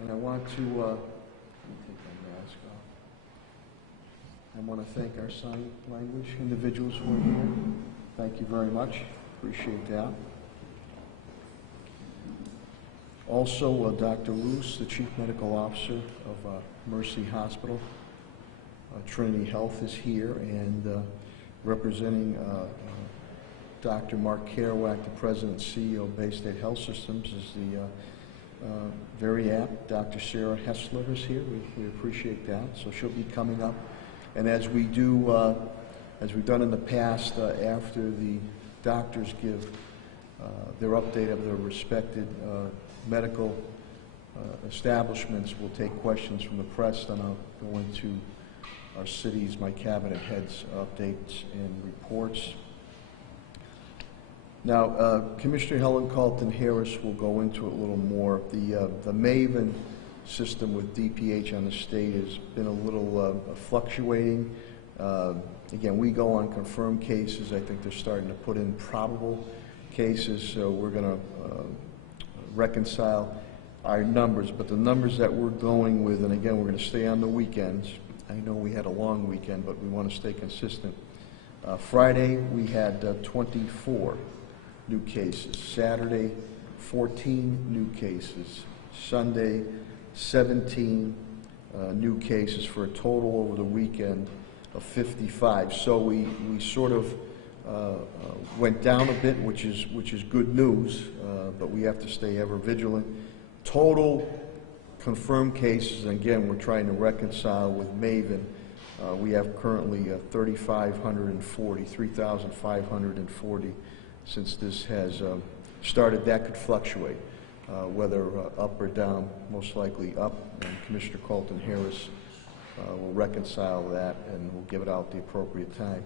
And I want to, let me take my mask off. I want to thank our sign language individuals who are here. Thank you very much. Appreciate that. Also, Dr. Roose, the Chief Medical Officer of Mercy Hospital. Trinity Health is here, and representing Dr. Mark Kerouac, the President and CEO of Bay State Health Systems, is the very apt Dr. Sarah Hessler is here. We appreciate that. So she'll be coming up. And as we do, as we've done in the past, after the doctors give their update of their respected medical establishments, we'll take questions from the press, then I'll go into our cities, my cabinet heads' updates and reports. Now, Commissioner Helen Kalten Harris will go into it a little more. The MAVEN system with DPH on the state has been a little fluctuating. Again, we go on confirmed cases. I think they're starting to put in probable cases, so we're going to reconcile our numbers. But the numbers that we're going with, and again, we're going to stay on the weekends. I know we had a long weekend, but we want to stay consistent. Friday, we had 24 new cases. Saturday, 14 new cases. Sunday, 17 new cases for a total over the weekend of 55. So we sort of went down a bit, which is good news, but we have to stay ever vigilant. Total confirmed cases, and again, we're trying to reconcile with MAVEN. We have currently 3,540 since this has started. That could fluctuate, whether up or down, most likely up, and Commissioner Kalten Harris will reconcile that and we'll give it out at the appropriate time.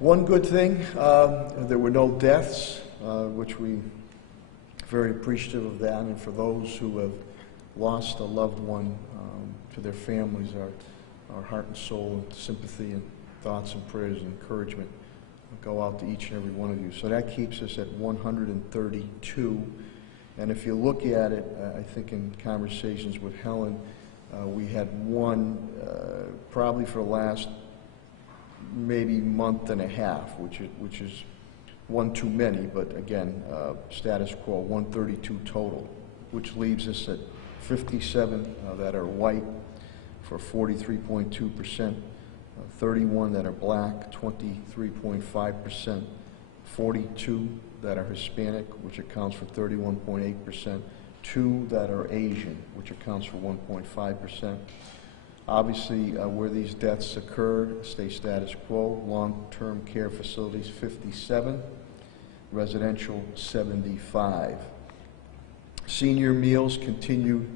One good thing, there were no deaths, which we are very appreciative of that, and for those who have lost a loved one, to their families, our heart and soul and sympathy and thoughts and prayers and encouragement go out to each and every one of you. So that keeps us at 132. And if you look at it, I think in conversations with Helen, we had one probably for the last maybe month and a half, which is one too many, but again, status quo, 132 total, which leaves us at 57 that are white for 43.2%, 31 that are black, 23.5%, 42 that are Hispanic, which accounts for 31.8%, 2 that are Asian, which accounts for 1.5%. Obviously, where these deaths occurred, stay status quo. Long-term care facilities, 57. Residential, 75. Senior meals continue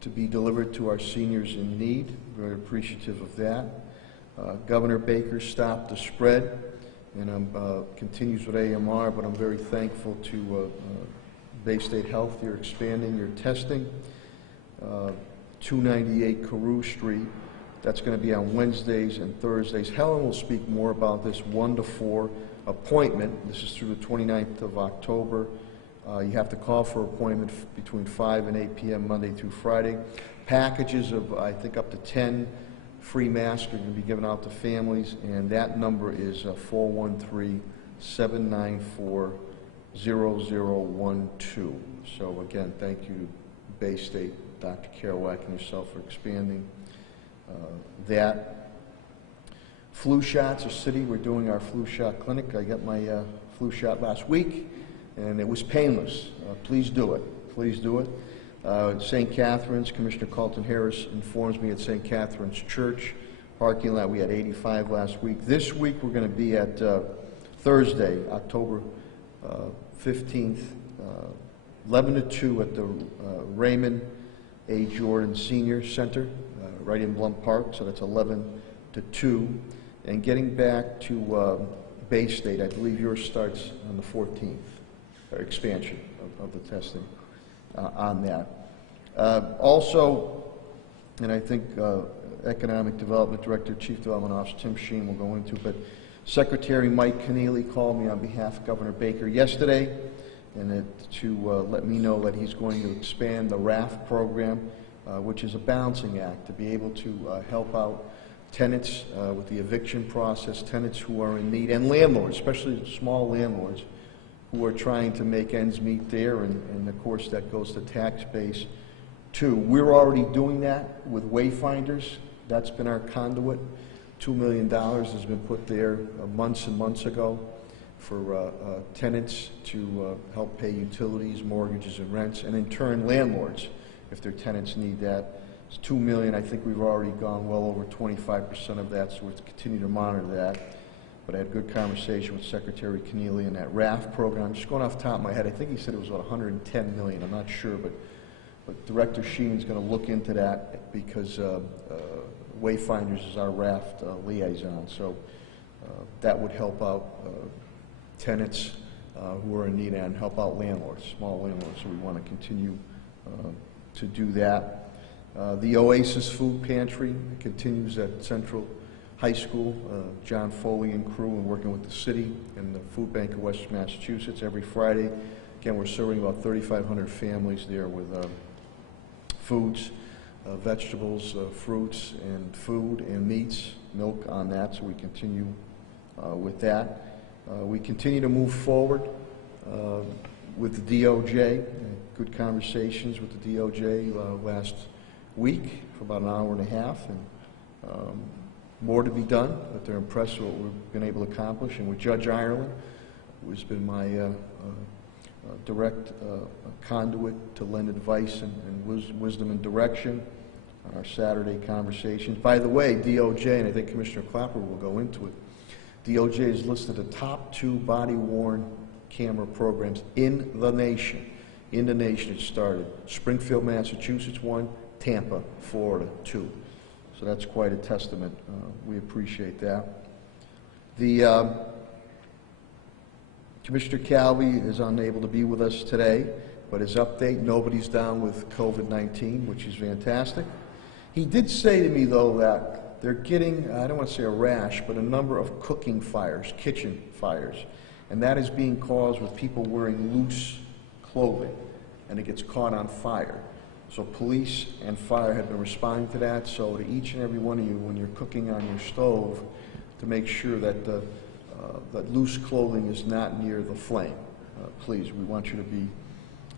to be delivered to our seniors in need. Very appreciative of that. Governor Baker stopped the spread, and continues with AMR, but I'm very thankful to Bay State Health. You're expanding your testing. 298 Roose Street. That's going to be on Wednesdays and Thursdays. Helen will speak more about this 1 to 4 appointment. This is through the 29th of October. You have to call for an appointment between 5 and 8 p.m. Monday through Friday. Packages of, I think, up to 10 free masks are going to be given out to families, and that number is 413-794-0012. So again, thank you to Bay State, Dr. Kerouac, and yourself for expanding that. Flu shots, a city, we're doing our flu shot clinic. I got my flu shot last week, and it was painless. Please do it. Please do it. St. Catherine's, Commissioner Kalten Harris informs me at St. Catherine's Church parking lot, we had 85 last week. This week we're going to be at Thursday, October 15th, 11 to 2 at the Raymond A. Jordan Senior Center, right in Blunt Park, so that's 11 to 2. And getting back to Bay State, I believe yours starts on the 14th, or expansion of the testing on that. Also, and I think Economic Development Director, Chief Development Officer Tim Sheen will go into, but Secretary Mike Keneally called me on behalf of Governor Baker yesterday and to let me know that he's going to expand the RAFT program, which is a balancing act, to be able to help out tenants with the eviction process, tenants who are in need, and landlords, especially small landlords, who are trying to make ends meet there, and of course that goes to tax base too. We're already doing that with Wayfinders. That's been our conduit. $2 million has been put there months and months ago for tenants to help pay utilities, mortgages, and rents, and in turn landlords, if their tenants need that. It's $2 million. I think we've already gone well over 25% of that, so we'll continue to monitor that. But I had a good conversation with Secretary Keneally in that RAFT program. Just going off the top of my head, I think he said it was about $110 million. I'm not sure, but Director Sheen's going to look into that because Wayfinders is our RAFT liaison. So that would help out tenants who are in need and help out landlords, small landlords. So we want to continue to do that. The Oasis food pantry continues at Central High School. John Foley and crew, and working with the city and the Food Bank of West Massachusetts every Friday. Again, we're serving about 3,500 families there with foods, vegetables, fruits, and food and meats, milk on that, so we continue with that. We continue to move forward with the DOJ. Good conversations with the DOJ last week for about an hour and a half, and more to be done, but they're impressed with what we've been able to accomplish. And with Judge Ireland, who's been my direct conduit to lend advice and wisdom and direction on our Saturday conversations. By the way, DOJ, and I think Commissioner Clapper will go into it, DOJ has listed the top 2 body-worn camera programs in the nation. In the nation it started. Springfield, Massachusetts 1, Tampa, Florida 2. So that's quite a testament. We appreciate that. The Commissioner Calvi is unable to be with us today, but his update, nobody's down with COVID-19, which is fantastic. He did say to me, though, that they're getting, I don't want to say a rash, but a number of cooking fires, kitchen fires, and that is being caused with people wearing loose clothing, and it gets caught on fire. So police and fire have been responding to that. So to each and every one of you, when you're cooking on your stove, to make sure that that loose clothing is not near the flame. Please, we want you to be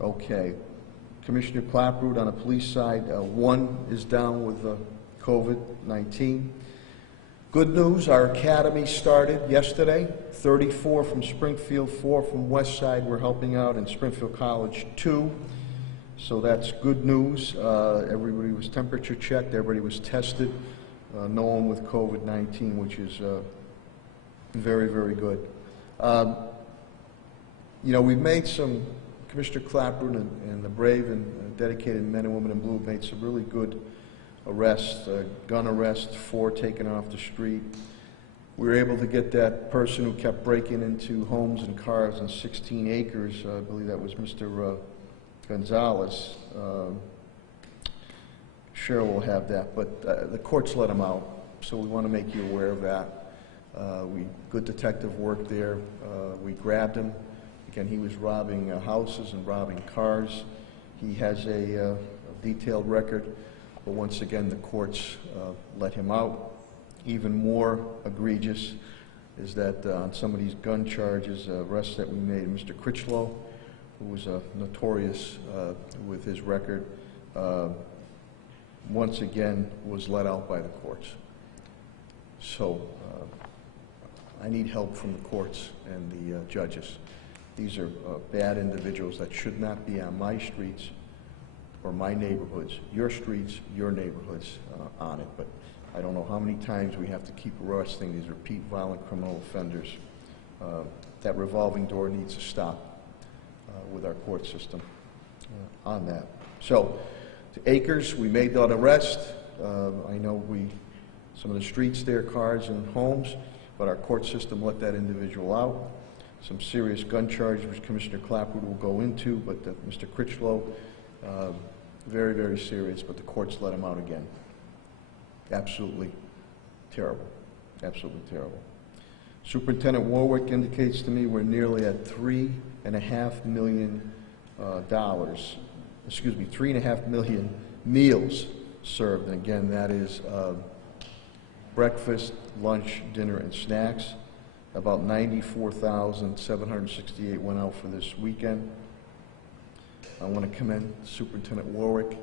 okay. Commissioner Clapper, on the police side, 1 is down with COVID-19. Good news, our academy started yesterday. 34 from Springfield, 4 from West Side. We're helping out in Springfield College 2. So that's good news. Everybody was temperature checked, everybody was tested, no one with COVID-19, which is very, very good. You know, we've made some, Commissioner Clapper and the brave and dedicated men and women in blue have made some really good arrests, gun arrests, 4 taken off the street. We were able to get that person who kept breaking into homes and cars on 16 acres, I believe that was Mr. Gonzalez. Cheryl will have that, but the courts let him out, so we want to make you aware of that. Good detective work there. We grabbed him. Again, he was robbing houses and robbing cars. He has a detailed record, but once again, the courts let him out. Even more egregious is that on some of these gun charges, arrests that we made, Mr. Critchlow, who was notorious with his record, once again was let out by the courts. So I need help from the courts and the judges. These are bad individuals that should not be on my streets or my neighborhoods, your streets, your neighborhoods on it. But I don't know how many times we have to keep arresting these repeat violent criminal offenders. That revolving door needs to stop with our court system on that. So, to Acres, we made that arrest. I know some of the streets there, cars and homes, but our court system let that individual out. Some serious gun charges, which Commissioner Clapper will go into, but Mr. Critchlow, very, very serious, but the courts let him out again. Absolutely terrible. Absolutely terrible. Superintendent Warwick indicates to me we're nearly at $3.5 million, 3.5 million meals served. And again, that is breakfast, lunch, dinner, and snacks. About 94,768 went out for this weekend. I want to commend Superintendent Warwick,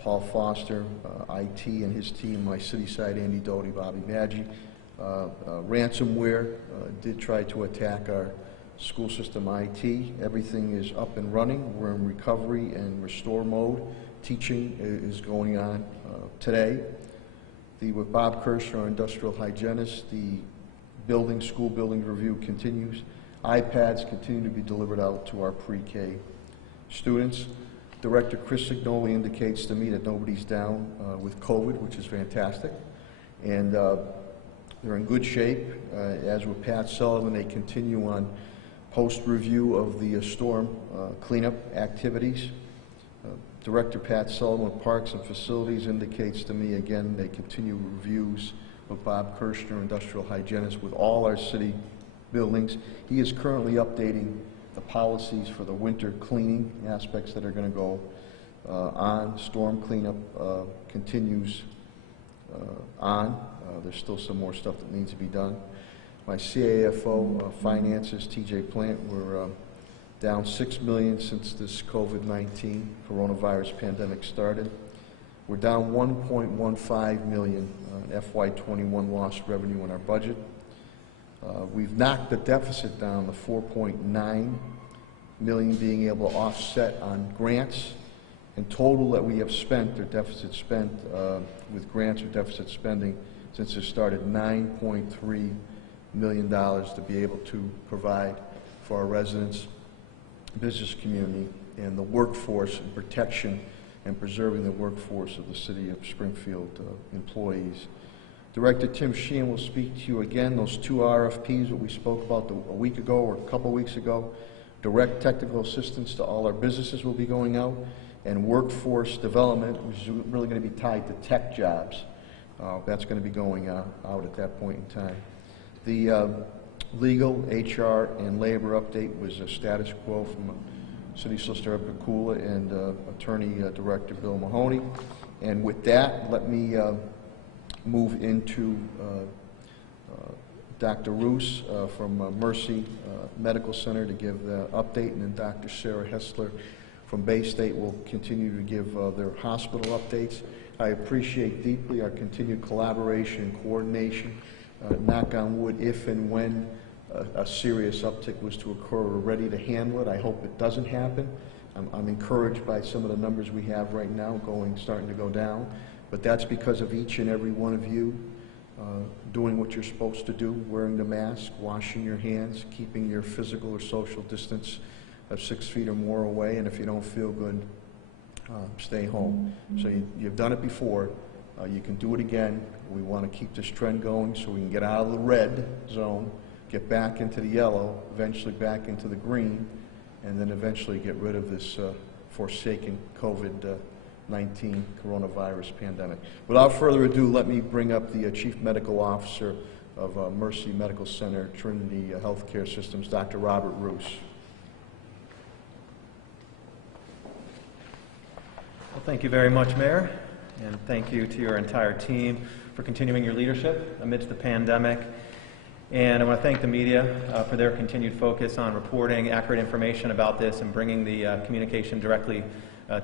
Paul Foster, IT and his team, my city side, Andy Doty, Bobby Maggi. Ransomware did try to attack our school system IT. Everything is up and running. We're in recovery and restore mode. Teaching is going on today. With Bob Kirschner, our industrial hygienist, the school building review continues. iPads continue to be delivered out to our pre-K students. Director Chris Signoli indicates to me that nobody's down with COVID, which is fantastic. And they're in good shape. As with Pat Sullivan, they continue on post-review of the storm cleanup activities. Director Pat Sullivan of Parks and Facilities indicates to me, again, they continue reviews with Bob Kirschner, industrial hygienist, with all our city buildings. He is currently updating the policies for the winter cleaning aspects that are going to go on. Storm cleanup continues on. There's still some more stuff that needs to be done. My CAFO finances, TJ Plant, we're down $6 million since this COVID-19 coronavirus pandemic started. We're down $1.15 million in FY21 lost revenue in our budget. We've knocked the deficit down to $4.9 million, being able to offset on grants. In total that we have spent, or deficit spent with grants or deficit spending since it started, $9.3 million to be able to provide for our residents, business community, and the workforce, and protection and preserving the workforce of the city of Springfield employees. Director Tim Sheehan will speak to you again. Those two RFPs that we spoke about a week ago or a couple weeks ago, direct technical assistance to all our businesses will be going out, and workforce development, which is really going to be tied to tech jobs. That's going to be going out at that point in time. The legal, HR, and labor update was a status quo from City Solicitor Ed Bakula and Attorney Director Bill Mahoney. And with that, let me move into Dr. Roose from Mercy Medical Center to give the update, and then Dr. Sarah Hessler from Bay State will continue to give their hospital updates. I appreciate deeply our continued collaboration and coordination. Knock on wood, if and when a serious uptick was to occur, we're ready to handle it. I hope it doesn't happen. I'm encouraged by some of the numbers we have right now starting to go down, but that's because of each and every one of you doing what you're supposed to do, wearing the mask, washing your hands, keeping your physical or social distance of 6 feet or more away, and if you don't feel good, stay home. So you've done it before. You can do it again. We want to keep this trend going so we can get out of the red zone, get back into the yellow, eventually back into the green, and then eventually get rid of this forsaken COVID-19 coronavirus pandemic. Without further ado, let me bring up the Chief Medical Officer of Mercy Medical Center, Trinity Healthcare Systems, Dr. Robert Roose. Well, thank you very much, Mayor, and thank you to your entire team for continuing your leadership amidst the pandemic. And I want to thank the media for their continued focus on reporting accurate information about this and bringing the communication directly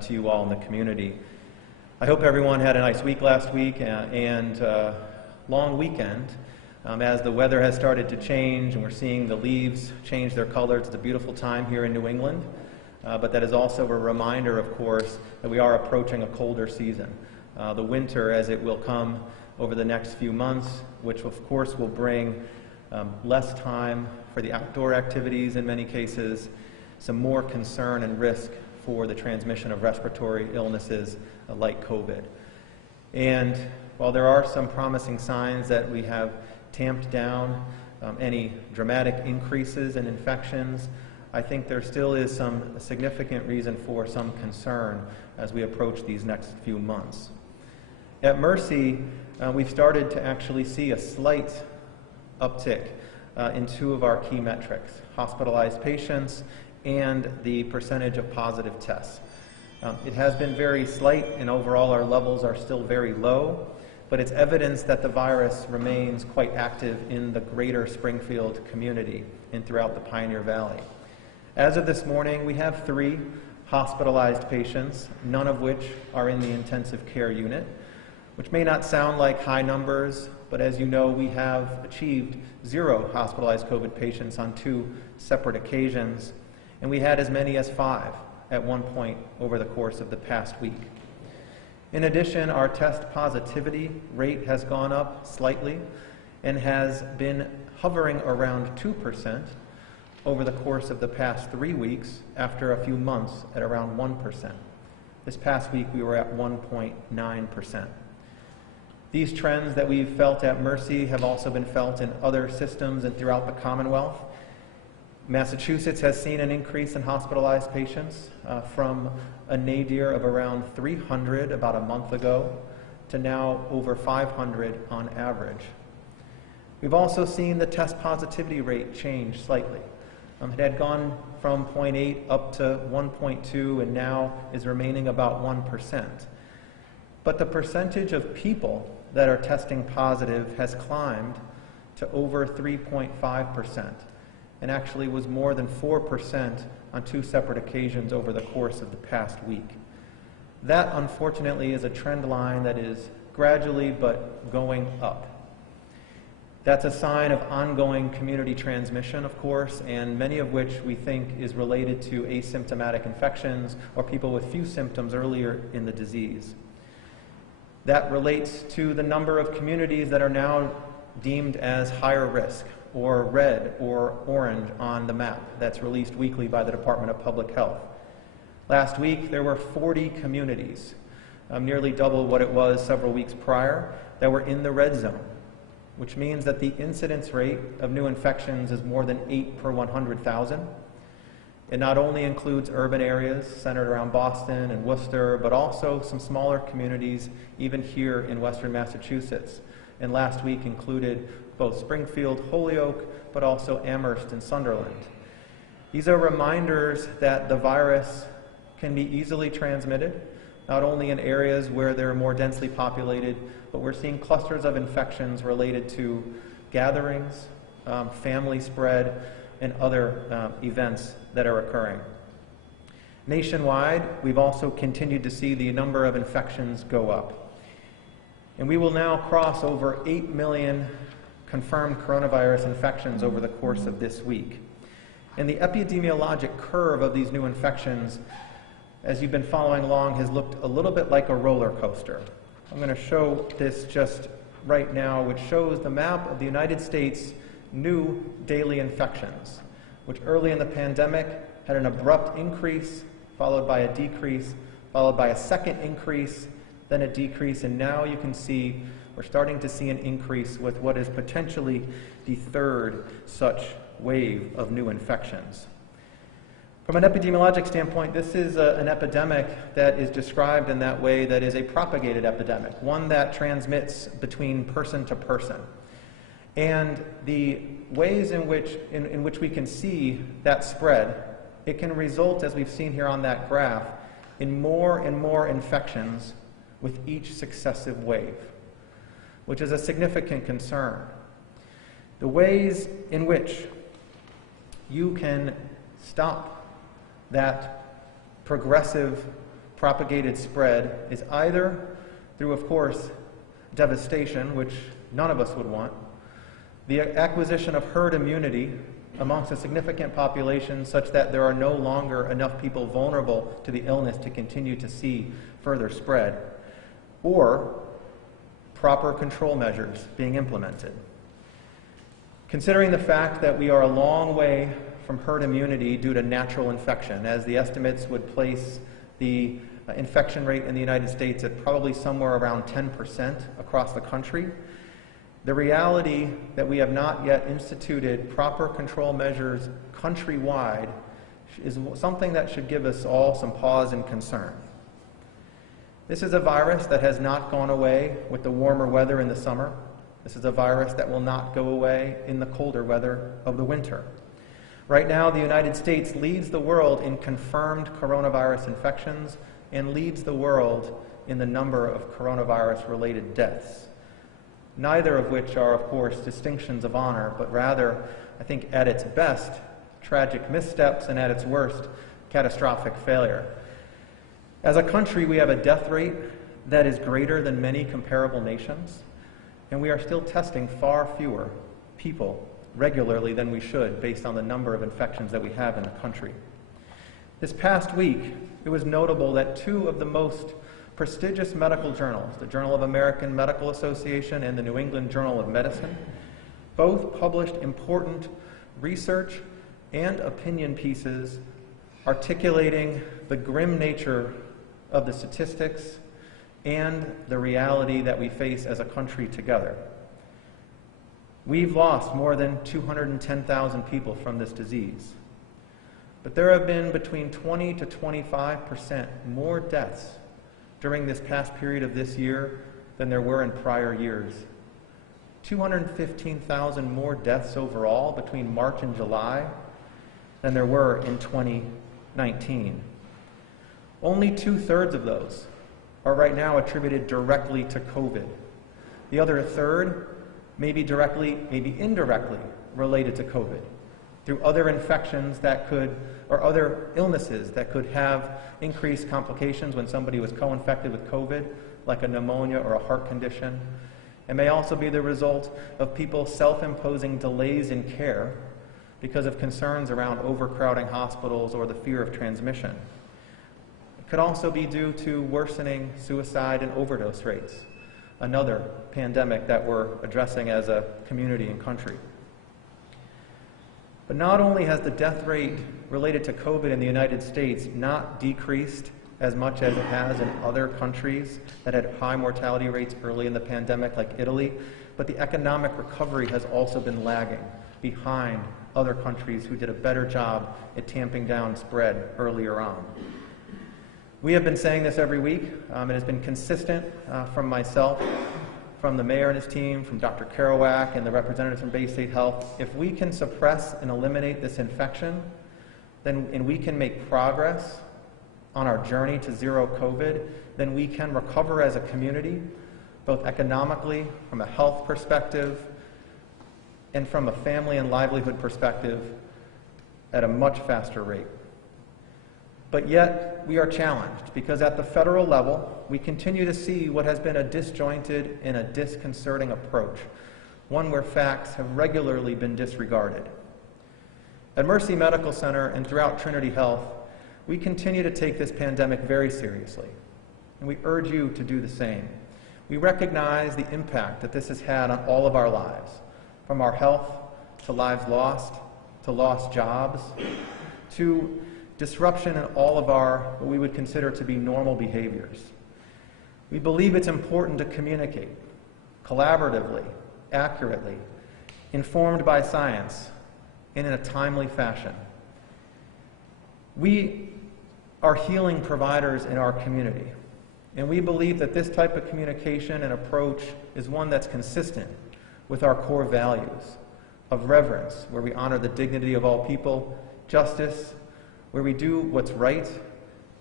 to you all in the community. I hope everyone had a nice week last week and long weekend. As the weather has started to change and we're seeing the leaves change their colors, it's a beautiful time here in New England. But that is also a reminder, of course, that we are approaching a colder season. The winter, as it will come over the next few months, which of course will bring less time for the outdoor activities in many cases, some more concern and risk for the transmission of respiratory illnesses like COVID. And while there are some promising signs that we have tamped down any dramatic increases in infections, I think there still is some significant reason for some concern as we approach these next few months. At Mercy, we've started to actually see a slight uptick in two of our key metrics, hospitalized patients and the percentage of positive tests. It has been very slight, and overall our levels are still very low, but it's evidence that the virus remains quite active in the greater Springfield community and throughout the Pioneer Valley. As of this morning, we have 3 hospitalized patients, none of which are in the intensive care unit, which may not sound like high numbers, but as you know, we have achieved 0 hospitalized COVID patients on 2 separate occasions, and we had as many as 5 at one point over the course of the past week. In addition, our test positivity rate has gone up slightly and has been hovering around 2% over the course of the past 3 weeks after a few months at around 1%. This past week we were at 1.9%. These trends that we've felt at Mercy have also been felt in other systems and throughout the Commonwealth. Massachusetts has seen an increase in hospitalized patients from a nadir of around 300 about a month ago to now over 500 on average. We've also seen the test positivity rate change slightly. It had gone from 0.8 up to 1.2 and now is remaining about 1%. But the percentage of people that are testing positive has climbed to over 3.5%. and actually was more than 4% on 2 separate occasions over the course of the past week. That, unfortunately, is a trend line that is gradually but going up. That's a sign of ongoing community transmission, of course, and many of which we think is related to asymptomatic infections or people with few symptoms earlier in the disease. That relates to the number of communities that are now deemed as higher risk, or red or orange on the map that's released weekly by the Department of Public Health. Last week, there were 40 communities, nearly double what it was several weeks prior, that were in the red zone, which means that the incidence rate of new infections is more than 8 per 100,000. It not only includes urban areas centered around Boston and Worcester, but also some smaller communities, even here in Western Massachusetts. And last week included both Springfield, Holyoke, but also Amherst and Sunderland. These are reminders that the virus can be easily transmitted, not only in areas where they're more densely populated, but we're seeing clusters of infections related to gatherings, family spread, and other events that are occurring. Nationwide, we've also continued to see the number of infections go up. And we will now cross over 8 million confirmed coronavirus infections over the course of this week. And the epidemiologic curve of these new infections, as you've been following along, has looked a little bit like a roller coaster. I'm going to show this just right now, which shows the map of the United States' new daily infections, which early in the pandemic had an abrupt increase, followed by a decrease, followed by a second increase, then a decrease, and now you can see we're starting to see an increase with what is potentially the 3rd such wave of new infections. From an epidemiologic standpoint, this is an epidemic that is described in that way that is a propagated epidemic, one that transmits between person to person. And the ways in which we can see that spread, it can result, as we've seen here on that graph, in more and more infections with each successive wave, which is a significant concern. The ways in which you can stop that progressive propagated spread is either through, of course, devastation, which none of us would want, the acquisition of herd immunity amongst a significant population such that there are no longer enough people vulnerable to the illness to continue to see further spread, or proper control measures being implemented. Considering the fact that we are a long way from herd immunity due to natural infection, as the estimates would place the infection rate in the United States at probably somewhere around 10% across the country, the reality that we have not yet instituted proper control measures countrywide is something that should give us all some pause and concern. This is a virus that has not gone away with the warmer weather in the summer. This is a virus that will not go away in the colder weather of the winter. Right now, the United States leads the world in confirmed coronavirus infections and leads the world in the number of coronavirus-related deaths, neither of which are, of course, distinctions of honor, but rather, I think, at its best, tragic missteps, and at its worst, catastrophic failure. As a country, we have a death rate that is greater than many comparable nations, and we are still testing far fewer people regularly than we should based on the number of infections that we have in the country. This past week, it was notable that two of the most prestigious medical journals, the Journal of American Medical Association and the New England Journal of Medicine, both published important research and opinion pieces articulating the grim nature of the statistics and the reality that we face as a country together. We've lost more than 210,000 people from this disease, but there have been between 20 to 25% more deaths during this past period of this year than there were in prior years. 215,000 more deaths overall between March and July than there were in 2019. Only 2/3 of those are right now attributed directly to COVID. The other third may be directly, maybe indirectly related to COVID through other infections that could, or other illnesses that could have increased complications when somebody was co-infected with COVID, like a pneumonia or a heart condition. It may also be the result of people self-imposing delays in care because of concerns around overcrowding hospitals or the fear of transmission. It could also be due to worsening suicide and overdose rates, another pandemic that we're addressing as a community and country. But not only has the death rate related to COVID in the United States not decreased as much as it has in other countries that had high mortality rates early in the pandemic, like Italy, but the economic recovery has also been lagging behind other countries who did a better job at tamping down spread earlier on. We have been saying this every week. It has been consistent from myself, from the mayor and his team, from Dr. Kerouac and the representatives from Bay State Health. If we can suppress and eliminate this infection, and we can make progress on our journey to zero COVID, then we can recover as a community, both economically, from a health perspective, and from a family and livelihood perspective at a much faster rate. But yet, we are challenged because at the federal level, we continue to see what has been a disjointed and a disconcerting approach, one where facts have regularly been disregarded. At Mercy Medical Center and throughout Trinity Health, we continue to take this pandemic very seriously, and we urge you to do the same. We recognize the impact that this has had on all of our lives, from our health to lives lost, to lost jobs, to disruption in all of our, what we would consider to be normal behaviors. We believe it's important to communicate collaboratively, accurately, informed by science, and in a timely fashion. We are healing providers in our community, and we believe that this type of communication and approach is one that's consistent with our core values of reverence, where we honor the dignity of all people, justice, where we do what's right,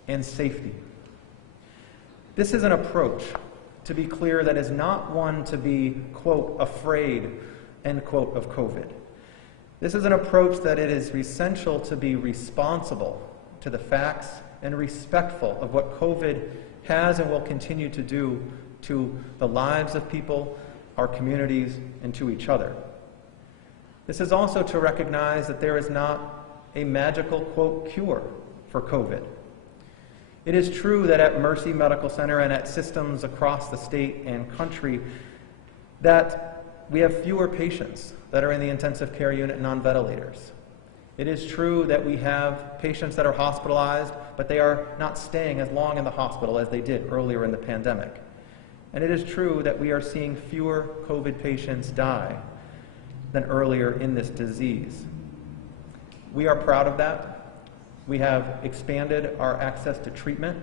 and safety. This is an approach, to be clear, that is not one to be, quote, afraid, end quote, of COVID. This is an approach that it is essential to be responsible to the facts and respectful of what COVID has and will continue to do to the lives of people, our communities, and to each other. This is also to recognize that there is not a magical, quote, cure for COVID. It is true that at Mercy Medical Center and at systems across the state and country that we have fewer patients that are in the intensive care unit and on ventilators. It is true that we have patients that are hospitalized, but they are not staying as long in the hospital as they did earlier in the pandemic. And it is true that we are seeing fewer COVID patients die than earlier in this disease. We are proud of that. We have expanded our access to treatment.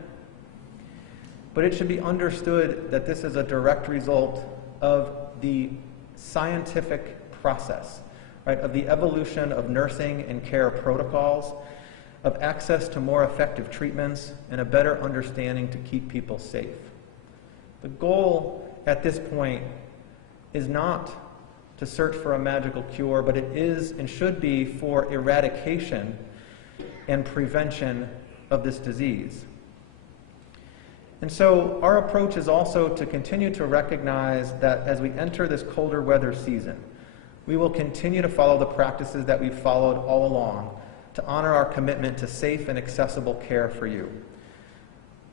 But it should be understood that this is a direct result of the scientific process, right, of the evolution of nursing and care protocols, of access to more effective treatments, and a better understanding to keep people safe. The goal at this point is not to search for a magical cure, but it is and should be for eradication and prevention of this disease. And so our approach is also to continue to recognize that as we enter this colder weather season, we will continue to follow the practices that we've followed all along to honor our commitment to safe and accessible care for you.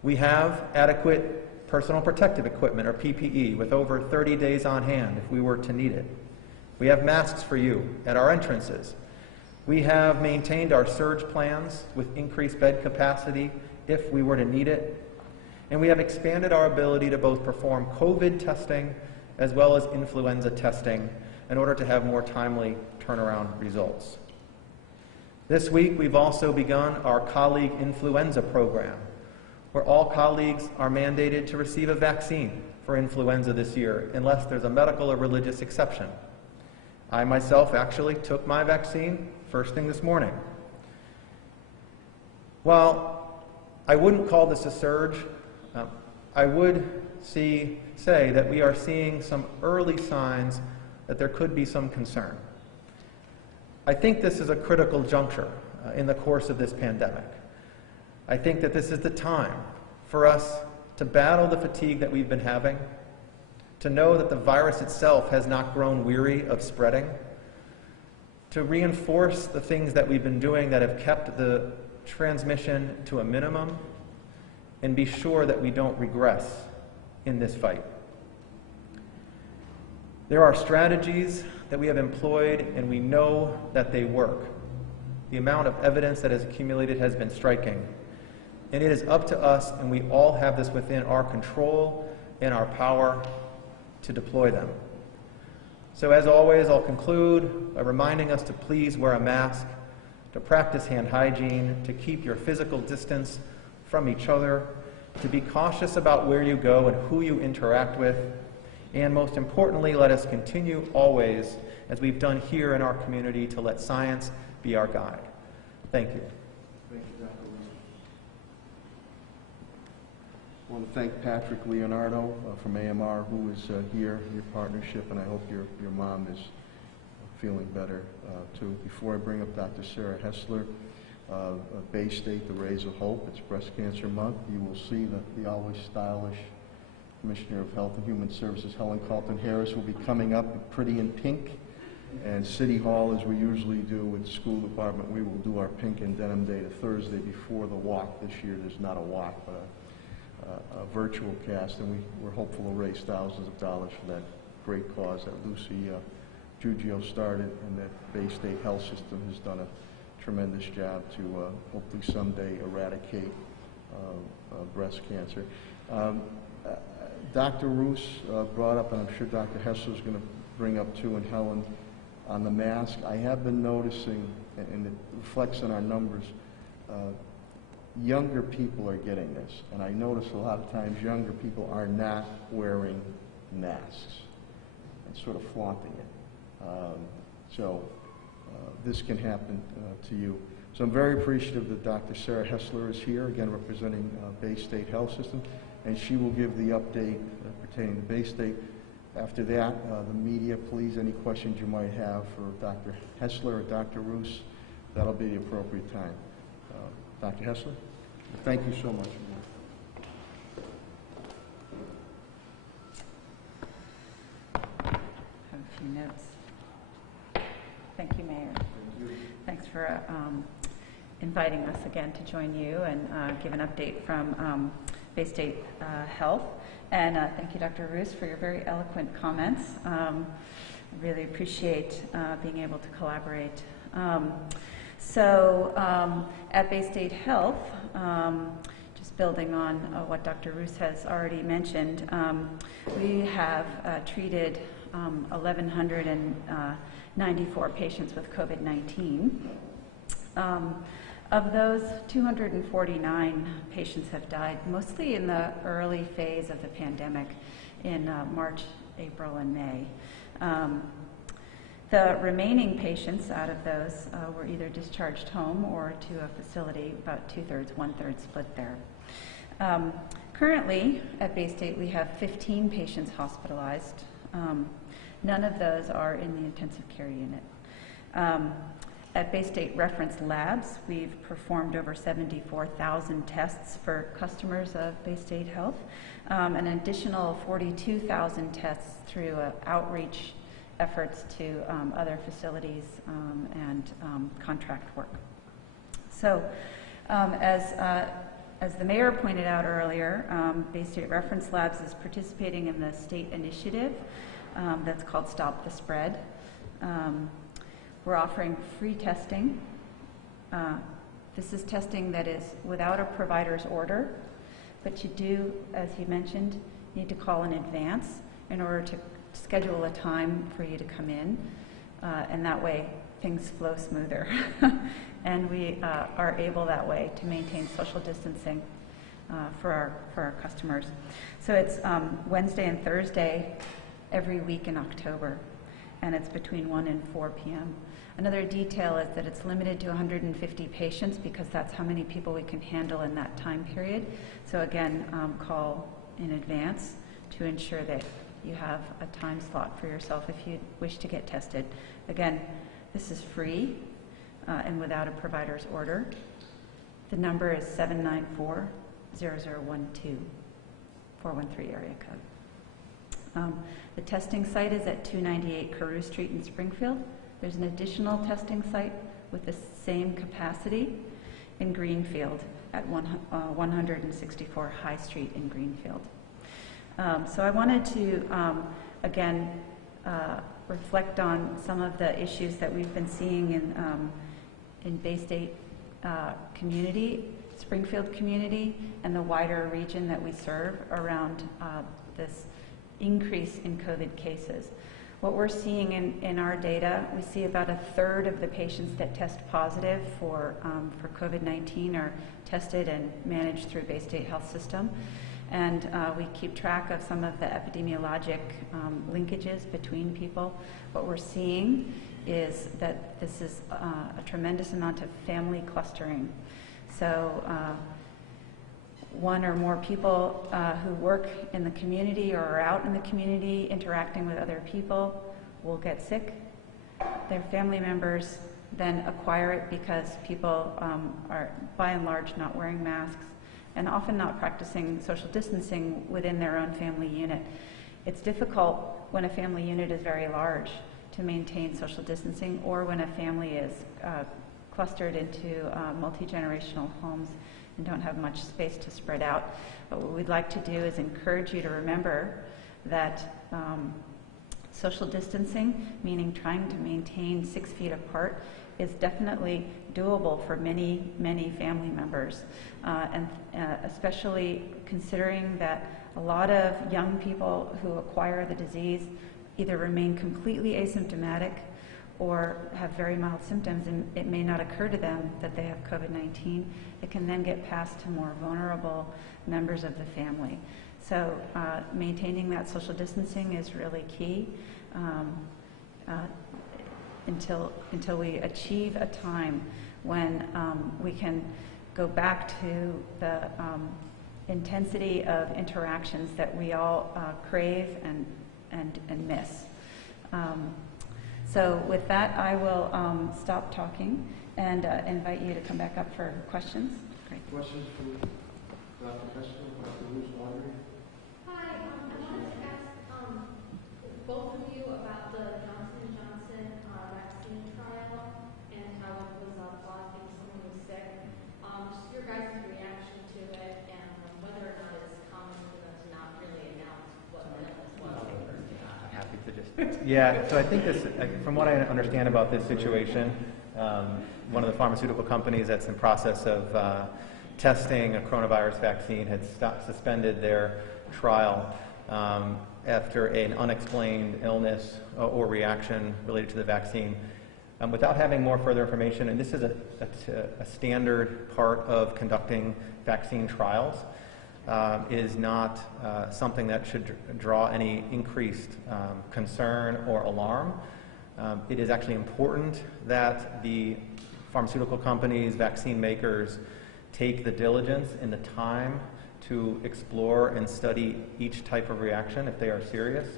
We have adequate personal protective equipment, or PPE, with over 30 days on hand if we were to need it. We have masks for you at our entrances. We have maintained our surge plans with increased bed capacity if we were to need it. And we have expanded our ability to both perform COVID testing as well as influenza testing in order to have more timely turnaround results. This week, we've also begun our colleague influenza program, where all colleagues are mandated to receive a vaccine for influenza this year, unless there's a medical or religious exception. I myself actually took my vaccine first thing this morning. While I wouldn't call this a surge, I would say that we are seeing some early signs that there could be some concern. I think this is a critical juncture in the course of this pandemic. I think that this is the time for us to battle the fatigue that we've been having, to know that the virus itself has not grown weary of spreading, to reinforce the things that we've been doing that have kept the transmission to a minimum, and be sure that we don't regress in this fight. There are strategies that we have employed, and we know that they work. The amount of evidence that has accumulated has been striking. And it is up to us, and we all have this within our control and our power to deploy them. So as always, I'll conclude by reminding us to please wear a mask, to practice hand hygiene, to keep your physical distance from each other, to be cautious about where you go and who you interact with, and most importantly, let us continue always, as we've done here in our community, to let science be our guide. Thank you. Thank you, Dr. Roose. I want to thank Patrick Leonardo from AMR, who is here in your partnership, and I hope your mom is feeling better too. Before I bring up Dr. Sarah Hessler, Bay State, the Rays of Hope, it's Breast Cancer Month. You will see that the always stylish Commissioner of Health and Human Services, Helen Kalten Harris, will be coming up pretty in pink. And City Hall, as we usually do with the school department, we will do our Pink and Denim Day the Thursday before the walk. This year there's not a walk, but a virtual cast, and we're hopeful to raise thousands of dollars for that great cause that Lucy Giugio started, and that Bay State Health System has done a tremendous job to hopefully someday eradicate breast cancer. Dr. Roose brought up, and I'm sure Dr. Hessler is going to bring up too, and Helen, on the mask. I have been noticing, and it reflects on our numbers, younger people are getting this. And I notice a lot of times younger people are not wearing masks and sort of flaunting it. This can happen to you. So I'm very appreciative that Dr. Sarah Hessler is here, again representing Bay State Health System, and she will give the update pertaining to Bay State. After that, the media, please, any questions you might have for Dr. Hessler or Dr. Roose, that'll be the appropriate time. Dr. Hessler, thank you so much. I have a few notes. Thank you, Mayor. Thank you. Thanks for inviting us again to join you and give an update from Bay State Health. And thank you, Dr. Roose, for your very eloquent comments. I really appreciate being able to collaborate. At Bay State Health, just building on what Dr. Roose has already mentioned, we have treated 1,194 patients with COVID-19. Of those, 249 patients have died, mostly in the early phase of the pandemic in March, April, and May. The remaining patients out of those were either discharged home or to a facility, about 2/3, 1/3 split there. Currently, at Bay State, we have 15 patients hospitalized. None of those are in the intensive care unit. At Bay State Reference Labs, we've performed over 74,000 tests for customers of Bay State Health, an additional 42,000 tests through outreach efforts to other facilities and contract work. So, as the mayor pointed out earlier, Bay State Reference Labs is participating in the state initiative that's called Stop the Spread. We're offering free testing. This is testing that is without a provider's order, but you do, as you mentioned, need to call in advance in order to schedule a time for you to come in, and that way things flow smoother. And we are able that way to maintain social distancing for our customers. So it's Wednesday and Thursday every week in October, and it's between 1 and 4 p.m. Another detail is that it's limited to 150 patients because that's how many people we can handle in that time period. So again, call in advance to ensure that you have a time slot for yourself if you wish to get tested. Again, this is free and without a provider's order. The number is 794-0012, 413 area code. The testing site is at 298 Roose Street in Springfield. There's an additional testing site with the same capacity in Greenfield at 164 High Street in Greenfield. So I wanted to, again, reflect on some of the issues that we've been seeing in Bay State community, Springfield community, and the wider region that we serve around this increase in COVID cases. What we're seeing in our data, we see about 1/3 of the patients that test positive for COVID-19 are tested and managed through Bay State Health System. And we keep track of some of the epidemiologic linkages between people. What we're seeing is that this is a tremendous amount of family clustering. So one or more people who work in the community or are out in the community interacting with other people will get sick. Their family members then acquire it because people are by and large not wearing masks and often not practicing social distancing within their own family unit. It's difficult when a family unit is very large to maintain social distancing, or when a family is clustered into multi-generational homes and don't have much space to spread out. But what we'd like to do is encourage you to remember that social distancing, meaning trying to maintain 6 feet apart, is definitely doable for many, many family members, and especially considering that a lot of young people who acquire the disease either remain completely asymptomatic or have very mild symptoms, and it may not occur to them that they have COVID-19. It can then get passed to more vulnerable members of the family. So maintaining that social distancing is really key until we achieve a time when we can go back to the intensity of interactions that we all crave and miss. So with that, I will stop talking and invite you to come back up for questions. Great. Questions from Dr. Kessler, Dr. Roose, Audrey? Hi, I wanted to ask both of you about the Johnson & Johnson vaccine trial and how it was blocking someone who's sick. Just your guys' reaction to it and whether or not it's common for them to not really announce what the illness was. I'm happy to just... Yeah, so I think this, from what I understand about this situation, one of the pharmaceutical companies that's in process of testing a coronavirus vaccine had suspended their trial after an unexplained illness or reaction related to the vaccine. Without having more further information, and this is a standard part of conducting vaccine trials, is not something that should draw any increased concern or alarm. It is actually important that the pharmaceutical companies, vaccine makers, take the diligence and the time to explore and study each type of reaction if they are serious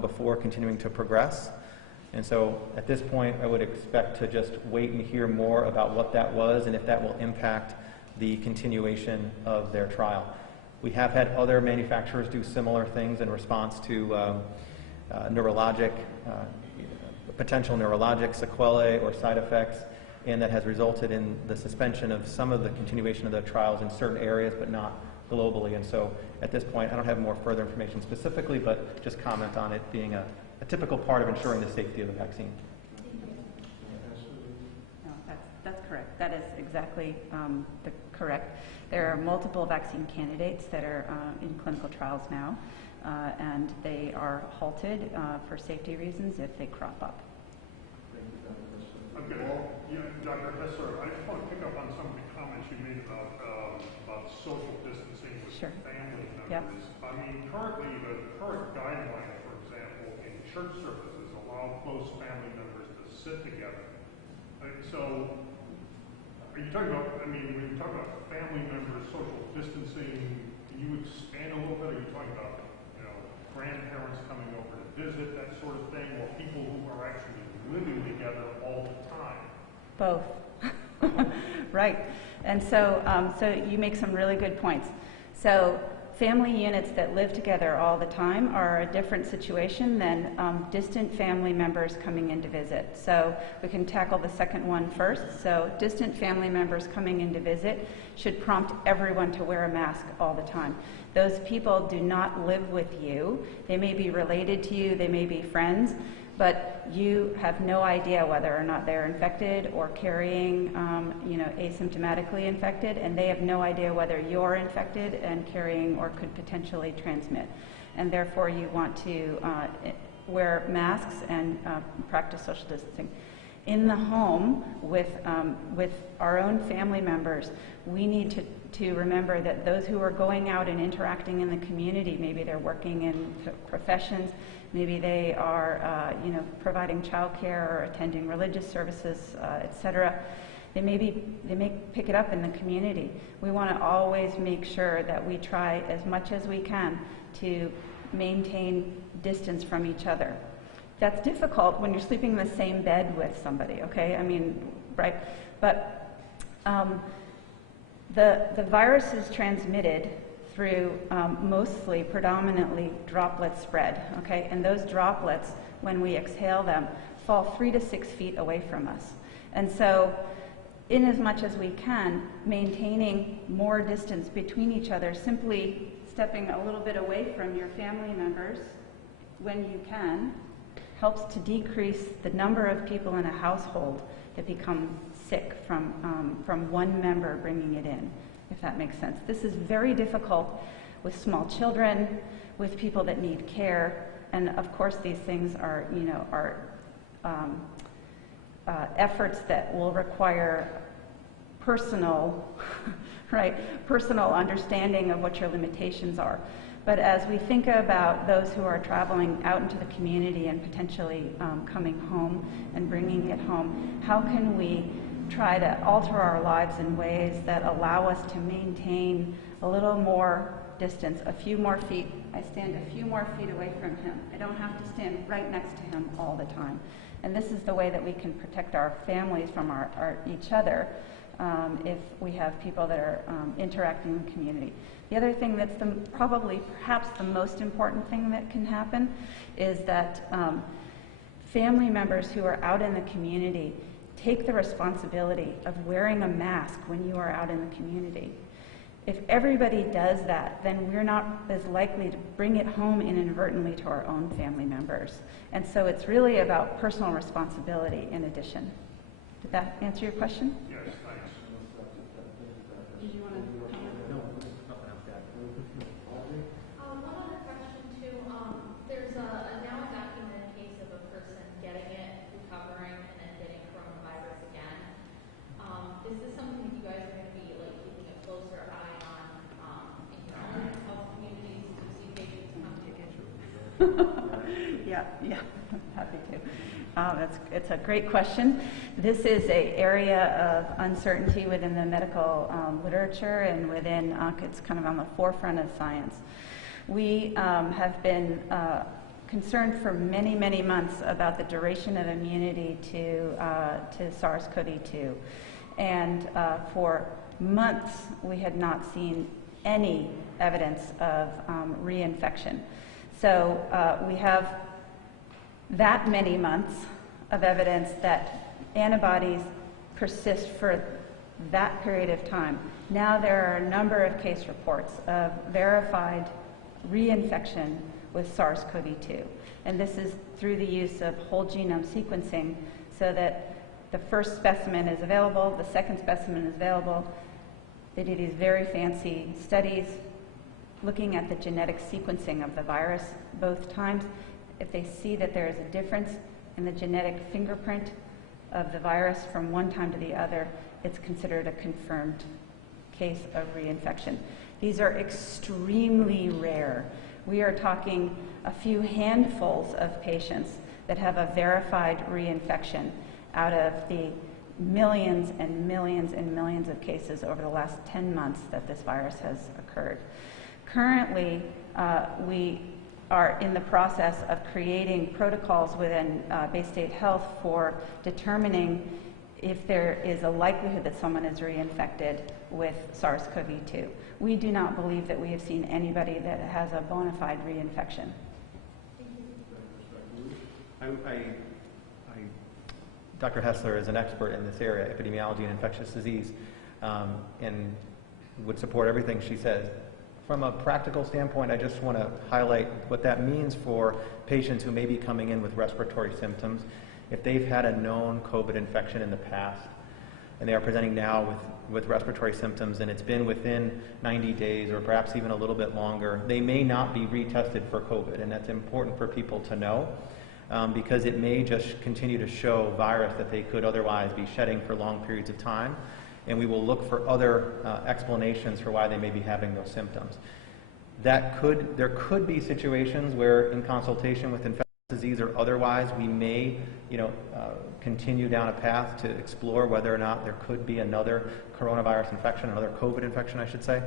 before continuing to progress. And so at this point, I would expect to just wait and hear more about what that was and if that will impact the continuation of their trial. We have had other manufacturers do similar things in response to potential neurologic sequelae or side effects, and that has resulted in the suspension of some of the continuation of the trials in certain areas, but not globally. And so at this point, I don't have more further information specifically, but just comment on it being a typical part of ensuring the safety of the vaccine. No, that's correct. That is exactly correct. There are multiple vaccine candidates that are in clinical trials now, and they are halted for safety reasons if they crop up. Okay. Yeah, Dr. Hessler, I just want to pick up on some of the comments you made about social distancing with Sure. family members. Yep. I mean, currently, the current guidelines, for example, in church services allow close family members to sit together. So, are you talking about, when you talk about family members, social distancing, can you expand a little bit? Are you talking about, grandparents coming over to visit, that sort of thing, or people who are actually living together all the time? Both. Right. And so, so you make some really good points. So family units that live together all the time are a different situation than distant family members coming in to visit. So we can tackle the second one first. So distant family members coming in to visit should prompt everyone to wear a mask all the time. Those people do not live with you. They may be related to you, they may be friends, but you have no idea whether or not they're infected or carrying, asymptomatically infected, and they have no idea whether you're infected and carrying or could potentially transmit. And therefore, you want to wear masks and practice social distancing. In the home with our own family members, we need to remember that those who are going out and interacting in the community, maybe they're working in professions, maybe they are providing childcare or attending religious services, etc. They may pick it up in the community. We want to always make sure that we try as much as we can to maintain distance from each other. That's difficult when you're sleeping in the same bed with somebody, okay? Right? But the virus is transmitted through mostly, predominantly, droplet spread, okay? And those droplets, when we exhale them, fall 3 to 6 feet away from us. And so, in as much as we can, maintaining more distance between each other, simply stepping a little bit away from your family members when you can, helps to decrease the number of people in a household that become sick from one member bringing it in, if that makes sense. This is very difficult with small children, with people that need care, and of course these things are, efforts that will require personal, personal understanding of what your limitations are. But as we think about those who are traveling out into the community and potentially coming home and bringing it home, how can we try to alter our lives in ways that allow us to maintain a little more distance, a few more feet? I stand a few more feet away from him. I don't have to stand right next to him all the time. And this is the way that we can protect our families from each other if we have people that are interacting in the community. The other thing that's perhaps the most important thing that can happen is that family members who are out in the community take the responsibility of wearing a mask when you are out in the community. If everybody does that, then we're not as likely to bring it home inadvertently to our own family members. And so it's really about personal responsibility in addition. Did that answer your question? Yes, thanks. Did you want to comment? No, nothing else to add. One other question too. There's a now documented case of a person getting it, recovering, and then getting coronavirus again. Is this something that you guys are going to be keeping a closer eye on in your own Yeah, happy to. It's a great question. This is an area of uncertainty within the medical literature and within, it's kind of on the forefront of science. We have been concerned for many, many months about the duration of immunity to SARS-CoV-2. And for months, we had not seen any evidence of reinfection. So we have that many months of evidence that antibodies persist for that period of time. Now there are a number of case reports of verified reinfection with SARS-CoV-2. And this is through the use of whole genome sequencing so that the first specimen is available, the second specimen is available. They do these very fancy studies looking at the genetic sequencing of the virus both times. If they see that there is a difference in the genetic fingerprint of the virus from one time to the other, it's considered a confirmed case of reinfection. These are extremely rare. We are talking a few handfuls of patients that have a verified reinfection out of the millions and millions and millions of cases over the last 10 months that this virus has occurred. Currently, we are in the process of creating protocols within Bay State Health for determining if there is a likelihood that someone is reinfected with SARS-CoV-2. We do not believe that we have seen anybody that has a bona fide reinfection. Dr. Hessler is an expert in this area, epidemiology and infectious disease, and would support everything she says. From a practical standpoint, I just want to highlight what that means for patients who may be coming in with respiratory symptoms. If they've had a known COVID infection in the past, and they are presenting now with respiratory symptoms, and it's been within 90 days or perhaps even a little bit longer, they may not be retested for COVID, and that's important for people to know. Because it may just continue to show virus that they could otherwise be shedding for long periods of time, and we will look for other explanations for why they may be having those symptoms. There could be situations where, in consultation with infectious disease or otherwise, we may, continue down a path to explore whether or not there could be another coronavirus infection, another COVID infection, I should say,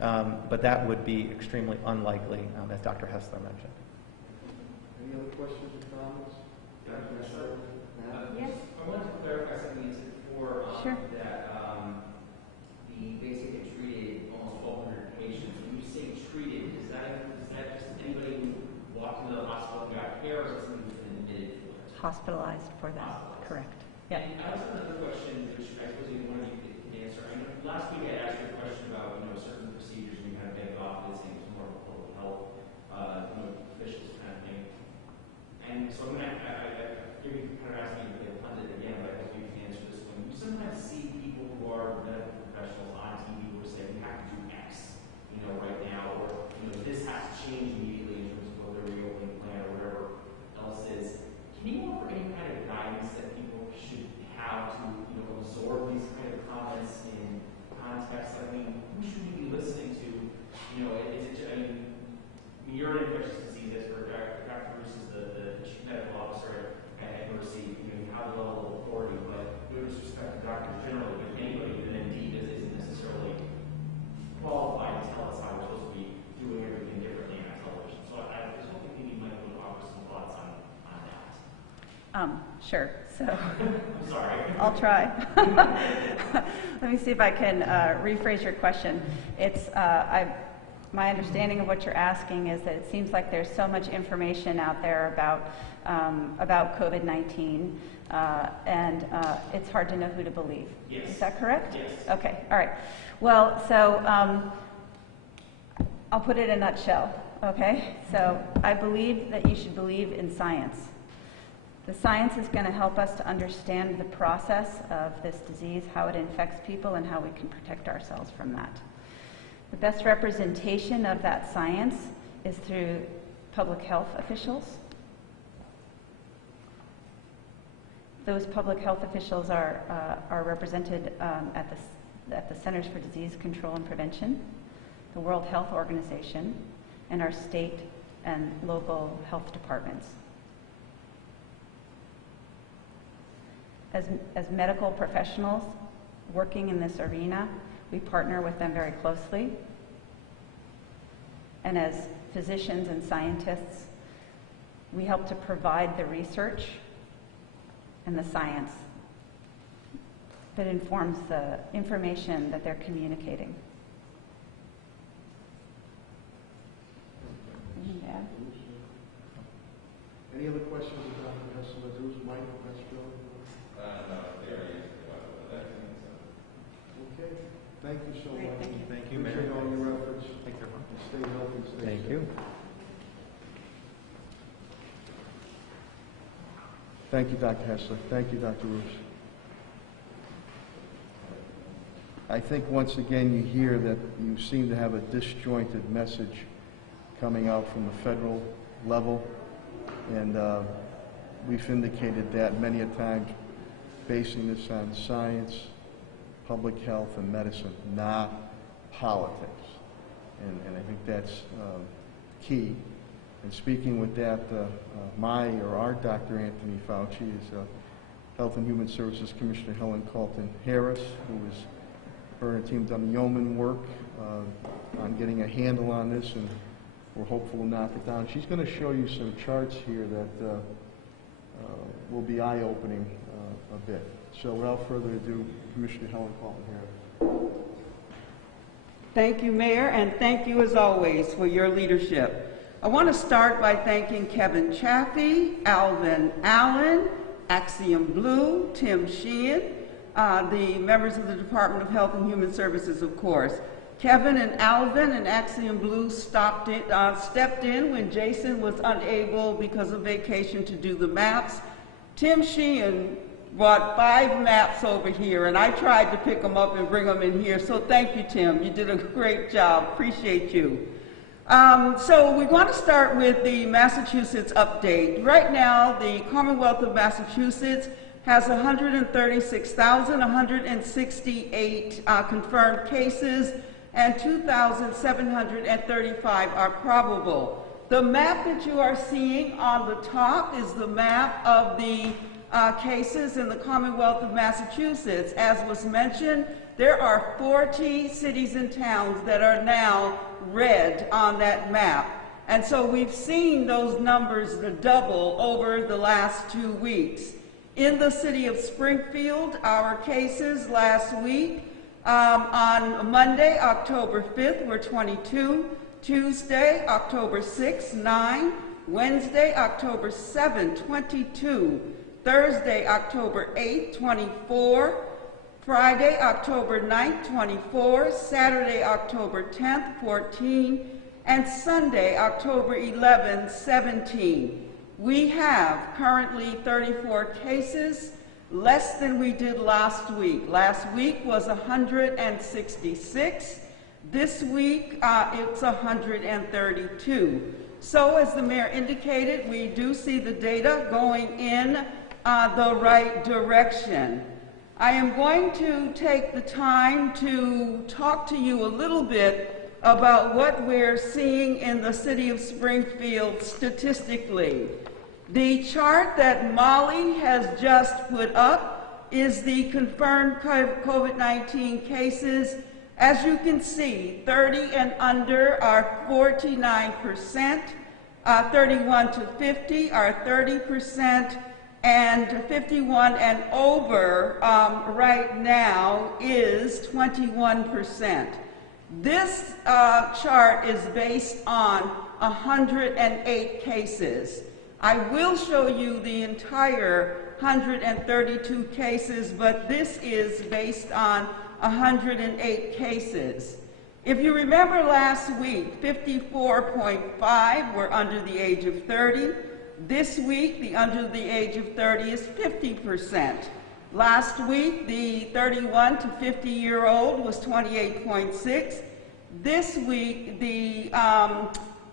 but that would be extremely unlikely, as Dr. Hessler mentioned. Any other questions or comments? Yes. I wanted to clarify something you said before. Sure. That the basically treated almost 1,200 patients. When you say treated, is that just anybody who walked into the hospital and got care, or is it somebody who's been admitted for it? Hospitalized for that, correct. Yeah. And I also have another question, which I suppose either one of you can answer. I know last week I asked you a question about certain procedures, and you kind of begged off this thing. It's more of a public health, officials kind of thing. And so I'm going to, maybe you kind of ask me to be a pundit again, but I hope you can answer this one. You sometimes see people who are medical professionals on TV who say, we have to do X, right now, or, this has to change immediately in terms of what their reopening plan or whatever else is. Can you offer any kind of guidance that people should have to, absorb these kind of comments in context? I mean, who should we be listening to? You're an infectious disease expert. Dr. Roose is the chief medical officer at Mercy. You have a level of authority, but no disrespect to doctors generally, but anybody that indeed isn't necessarily qualified to tell us how we're supposed to be doing everything differently on television. So I was hoping maybe you might be able to offer some thoughts on that. Sure. So I'm sorry. I'll try. Let me see if I can rephrase your question. It's my understanding of what you're asking is that it seems like there's so much information out there about COVID-19, and it's hard to know who to believe. Yes. Is that correct? Yes. Okay. All right. Well, so I'll put it in a nutshell. Okay. So I believe that you should believe in science. The science is going to help us to understand the process of this disease, how it infects people, and how we can protect ourselves from that. The best representation of that science is through public health officials. Those public health officials are represented at the Centers for Disease Control and Prevention, the World Health Organization, and our state and local health departments. As medical professionals working in this arena, we partner with them very closely. And as physicians and scientists, we help to provide the research and the science that informs the information that they're communicating. Yeah. Any other questions about the Helen Roose? Mike, that's Bill? No, they already answered that. Okay. Thank you so Great, much. thank you. Thank you, Appreciate Mayor. all your efforts. Thank you. Stay healthy, stay Thank safe. you. Thank you, Dr. Hessler. Thank you, Dr. Roose. I think once again you hear that you seem to have a disjointed message coming out from the federal level, and we've indicated that many a times, basing this on science, public health, and medicine, not politics. And I think that's key. And speaking with that, our Dr. Anthony Fauci is Health and Human Services Commissioner Helen Kalten Harris, who is, her and her team done yeoman work on getting a handle on this, and we're hopeful to knock it down. She's going to show you some charts here that will be eye-opening a bit. So without further ado, Commissioner Helen Kalten Harris. Thank you, Mayor, and thank you as always for your leadership. I want to start by thanking Kevin Chaffee, Alvin Allen, Axiom Blue, Tim Sheehan, the members of the Department of Health and Human Services, of course. Kevin and Alvin and Axiom Blue stepped in when Jason was unable because of vacation to do the maps. Tim Sheehan brought 5 maps over here, and I tried to pick them up and bring them in here, so thank you, Tim. You did a great job. Appreciate you. So we want to start with the Massachusetts update. Right now, the Commonwealth of Massachusetts has 136,168 confirmed cases, and 2,735 are probable. The map that you are seeing on the top is the map of the cases in the Commonwealth of Massachusetts. As was mentioned, there are 40 cities and towns that are now red on that map. And so we've seen those numbers double over the last 2 weeks. In the city of Springfield, our cases last week, on Monday, October 5th, were 22. Tuesday, October 6th, 9. Wednesday, October 7th, 22. Thursday, October 8th, 24. Friday, October 9th, 24. Saturday, October 10th, 14. And Sunday, October 11th, 17. We have currently 34 cases, less than we did last week. Last week was 166. This week, it's 132. So as the mayor indicated, we do see the data going in the right direction. I am going to take the time to talk to you a little bit about what we're seeing in the city of Springfield statistically. The chart that Molly has just put up is the confirmed COVID-19 cases. As you can see, 30 and under are 49%, 31 to 50 are 30%, and 51 and over right now is 21%. This chart is based on 108 cases. I will show you the entire 132 cases, but this is based on 108 cases. If you remember last week, 54.5 were under the age of 30. This week, the under the age of 30 is 50%. Last week, the 31 to 50-year-old was 28.6. This week, the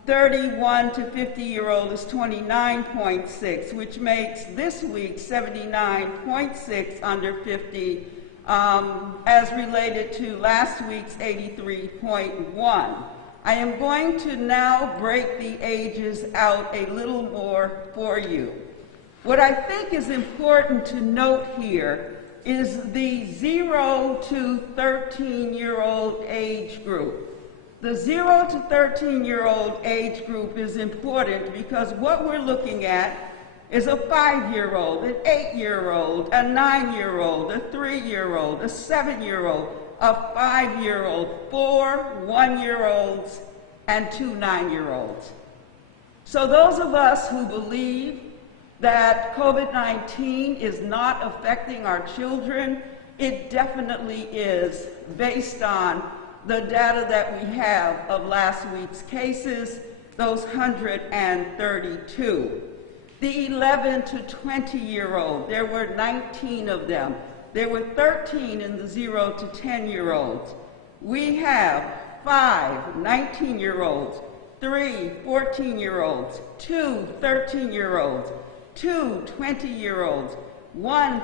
31 to 50-year-old is 29.6, which makes this week 79.6 under 50, as related to last week's 83.1. I am going to now break the ages out a little more for you. What I think is important to note here is the 0 to 13-year-old age group. The 0 to 13-year-old age group is important because what we're looking at is a 5-year-old, an 8-year-old, a 9-year-old, a 3-year-old, a 7-year-old, a 5-year-old, 4 1-year-olds, and 2 9-year-olds. So those of us who believe that COVID-19 is not affecting our children, it definitely is based on the data that we have of last week's cases, those 132. The 11 to 20-year-old, there were 19 of them. There were 13 in the 0 to 10-year-olds. We have 5 19-year-olds, 3 14-year-olds, 2 13-year-olds, 2 20-year-olds, 1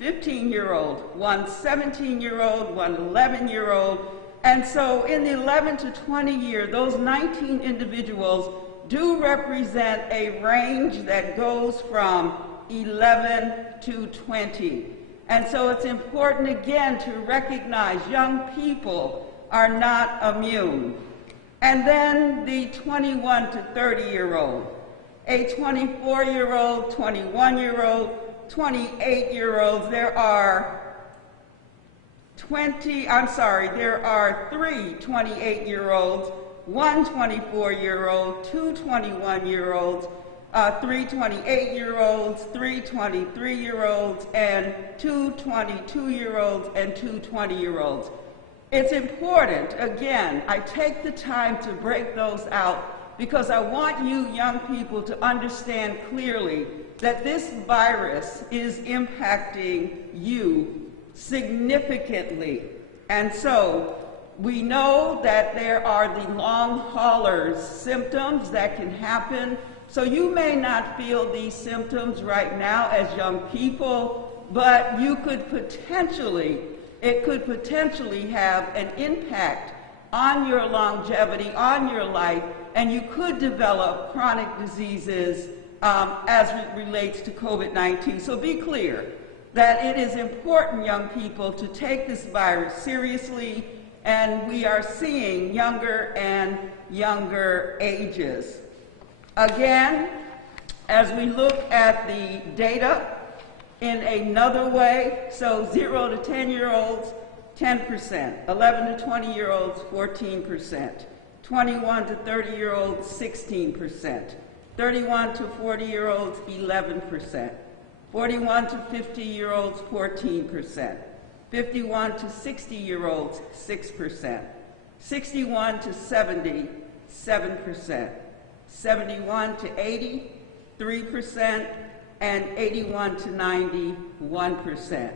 15-year-old, 1 17-year-old, 1 11-year-old. And so in the 11 to 20 year, those 19 individuals do represent a range that goes from 11 to 20. And so it's important again to recognize young people are not immune. And then the 21 to 30-year-old, a 24-year-old, 21-year-old, 28-year-olds, there are 3 28-year-olds, 1 24-year-old, 2 21-year-olds, 3 28-year-olds, 3 23-year-olds, and 2 22-year-olds, and 2 20-year-olds. It's important, again, I take the time to break those out because I want you young people to understand clearly that this virus is impacting you significantly. And so we know that there are the long haulers symptoms that can happen. So you may not feel these symptoms right now as young people, but you could potentially, it could potentially have an impact on your longevity, on your life, and you could develop chronic diseases as it relates to COVID-19. So be clear that it is important, young people, to take this virus seriously, and we are seeing younger and younger ages. Again, as we look at the data in another way, so 0 to 10-year-olds, 10%, 11 to 20-year-olds, 14%, 21 to 30-year-olds, 16%, 31 to 40-year-olds, 11%, 41 to 50-year-olds, 14%, 51 to 60-year-olds, 6%, 61 to 70, 7%, 71 to 80, 3%, and 81 to 90, 1%.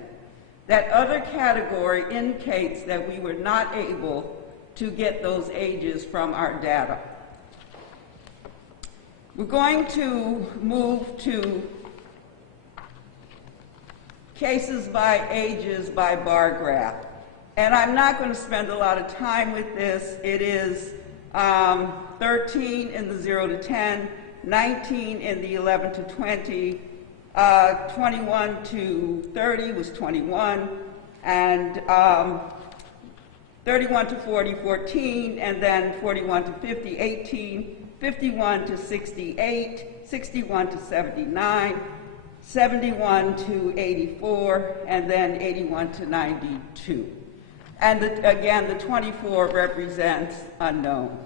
That other category indicates that we were not able to get those ages from our data. We're going to move to cases by ages by bar graph. And I'm not going to spend a lot of time with this. It is 13 in the 0 to 10, 19 in the 11 to 20, 21 to 30 was 21, and 31 to 40, 14, and then 41 to 50, 18, 51 to 68, 61 to 79, 71 to 84, and then 81 to 92. And again, the 24 represents unknown.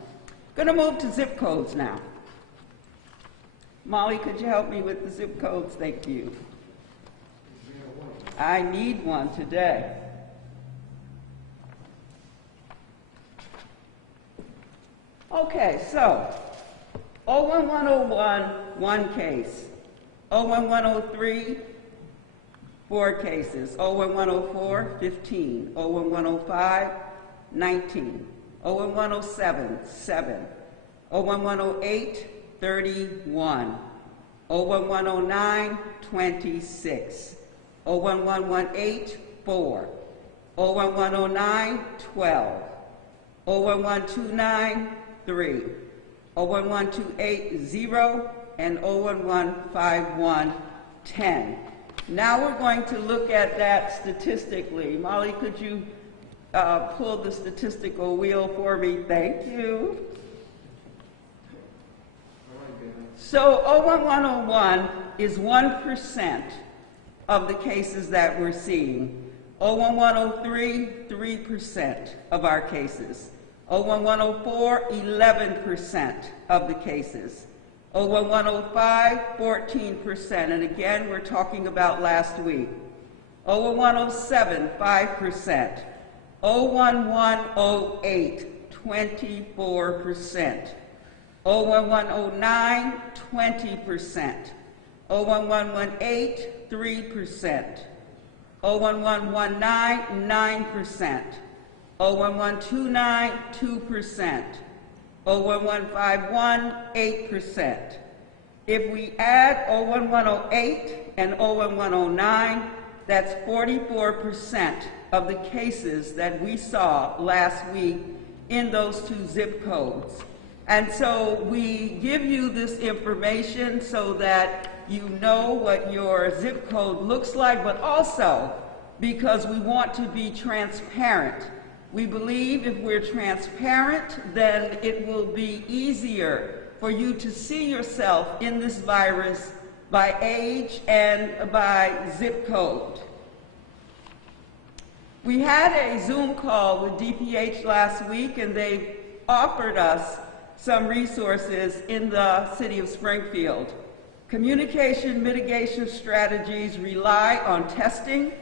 Going to move to zip codes now. Molly, could you help me with the zip codes? Thank you. I need one today. Okay, so 01101, 1 case. 01103, 4 cases. 01104, 15. 01105, 19. 01107, 7. 01108, 31. 01109, 26. 01118, 4. 01109, 12. 011293, 011280, and 011510. Now we're going to look at that statistically. Molly, could you pull the statistical wheel for me? Thank you. So 01101 is 1% of the cases that we're seeing. 01103, 3% of our cases. 01104, 11% of the cases. 01105, 14%, and again, we're talking about last week. 01107, 5%. 01108, 24%. 01109, 20%. 01118, 3%. 01119, 9%. 01129, 2%. 01151, 8%. If we add 01108 and 01109, that's 44% of the cases that we saw last week in those two zip codes. And so we give you this information so that you know what your zip code looks like, but also because we want to be transparent. We believe if we're transparent, then it will be easier for you to see yourself in this virus by age and by zip code. We had a Zoom call with DPH last week, and they offered us some resources in the city of Springfield. Communication mitigation strategies rely on testing,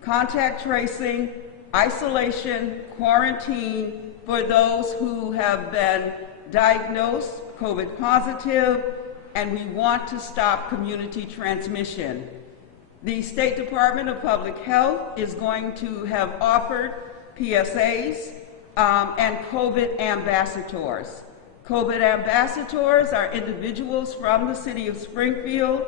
contact tracing, isolation, quarantine for those who have been diagnosed COVID positive, and we want to stop community transmission. The State Department of Public Health is going to have offered PSAs and COVID ambassadors. COVID ambassadors are individuals from the city of Springfield,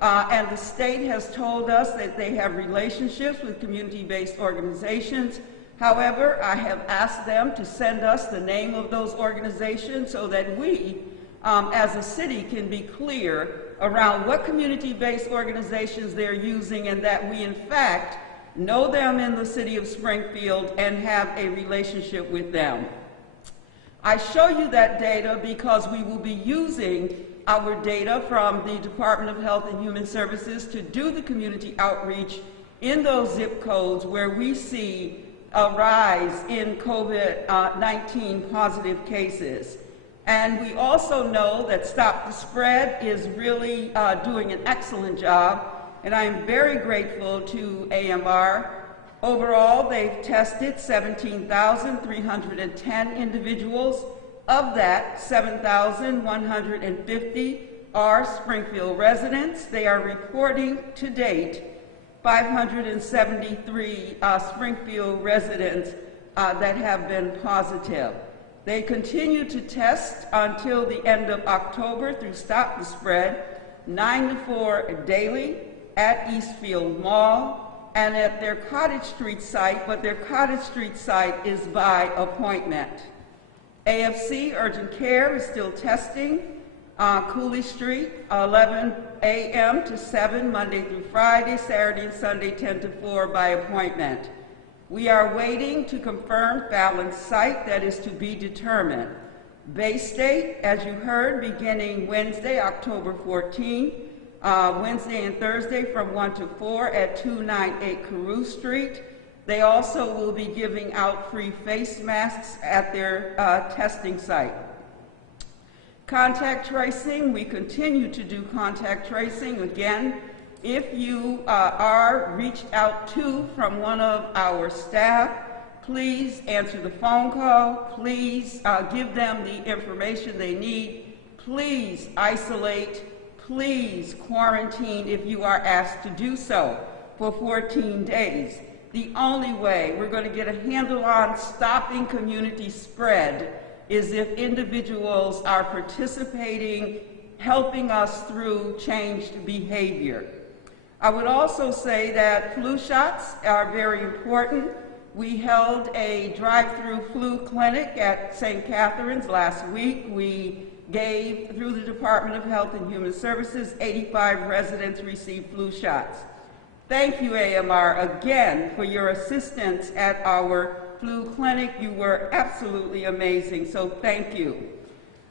and the state has told us that they have relationships with community-based organizations. However, I have asked them to send us the name of those organizations so that we, as a city, can be clear around what community-based organizations they're using, and that we, in fact, know them in the city of Springfield and have a relationship with them. I show you that data because we will be using our data from the Department of Health and Human Services to do the community outreach in those zip codes where we see a rise in COVID-19 positive cases. And we also know that Stop the Spread is really doing an excellent job, and I am very grateful to AMR. Overall, they've tested 17,310 individuals. Of that, 7,150 are Springfield residents. They are reporting to date 573 Springfield residents that have been positive. They continue to test until the end of October through Stop the Spread, 9 to 4 daily at Eastfield Mall and at their Cottage Street site, but their Cottage Street site is by appointment. AFC Urgent Care is still testing Cooley Street, 11 a.m. to 7, Monday through Friday, Saturday and Sunday, 10 to 4 by appointment. We are waiting to confirm Fallon's site that is to be determined. Bay State, as you heard, beginning Wednesday, October 14, Wednesday and Thursday from 1 to 4 at 298 Roose Street. They also will be giving out free face masks at their testing site. Contact tracing, we continue to do contact tracing. Again, if you are reached out to from one of our staff, please answer the phone call. Please give them the information they need. Please isolate. Please quarantine if you are asked to do so for 14 days. The only way we're going to get a handle on stopping community spread is if individuals are participating, helping us through changed behavior. I would also say that flu shots are very important. We held a drive-through flu clinic at St. Catherine's last week. We gave, through the Department of Health and Human Services, 85 residents received flu shots. Thank you, AMR, again for your assistance at our flu clinic. You were absolutely amazing, so thank you.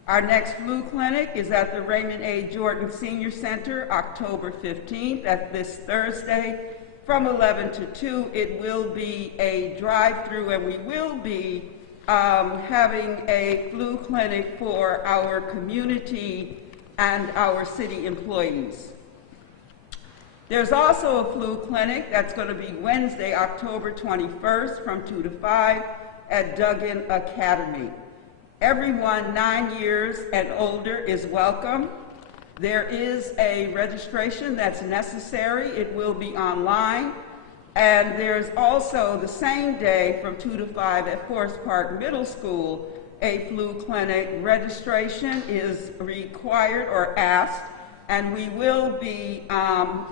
Our next flu clinic is at the Raymond A. Jordan Senior Center, October 15th, that's this Thursday, from 11 to 2. It will be a drive-through, and we will be having a flu clinic for our community and our city employees. There's also a flu clinic that's going to be Wednesday, October 21st from 2 to 5 at Duggan Academy. Everyone 9 years and older is welcome. There is a registration that's necessary. It will be online. And there's also the same day from 2 to 5 at Forest Park Middle School, a flu clinic. Registration is required or asked, and we will be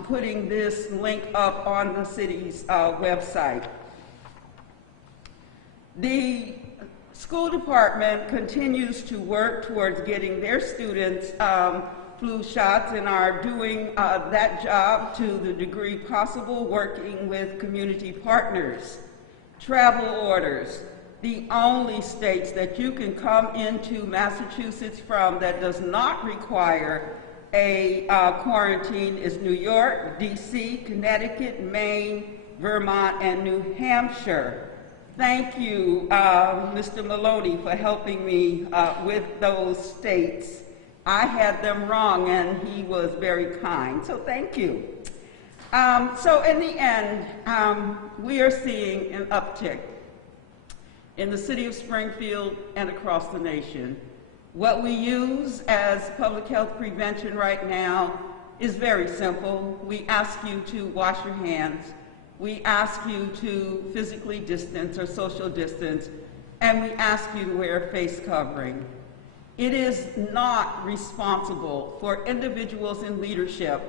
putting this link up on the city's website. The school department continues to work towards getting their students flu shots and are doing that job to the degree possible, working with community partners. Travel orders. The only states that you can come into Massachusetts from that does not require a quarantine is New York, DC, Connecticut, Maine, Vermont, and New Hampshire. Thank you, Mr. Maloney, for helping me with those states. I had them wrong, and he was very kind, so thank you. So in the end, we are seeing an uptick in the city of Springfield and across the nation. What we use as public health prevention right now is very simple. We ask you to wash your hands. We ask you to physically distance or social distance, and we ask you to wear a face covering. It is not responsible for individuals in leadership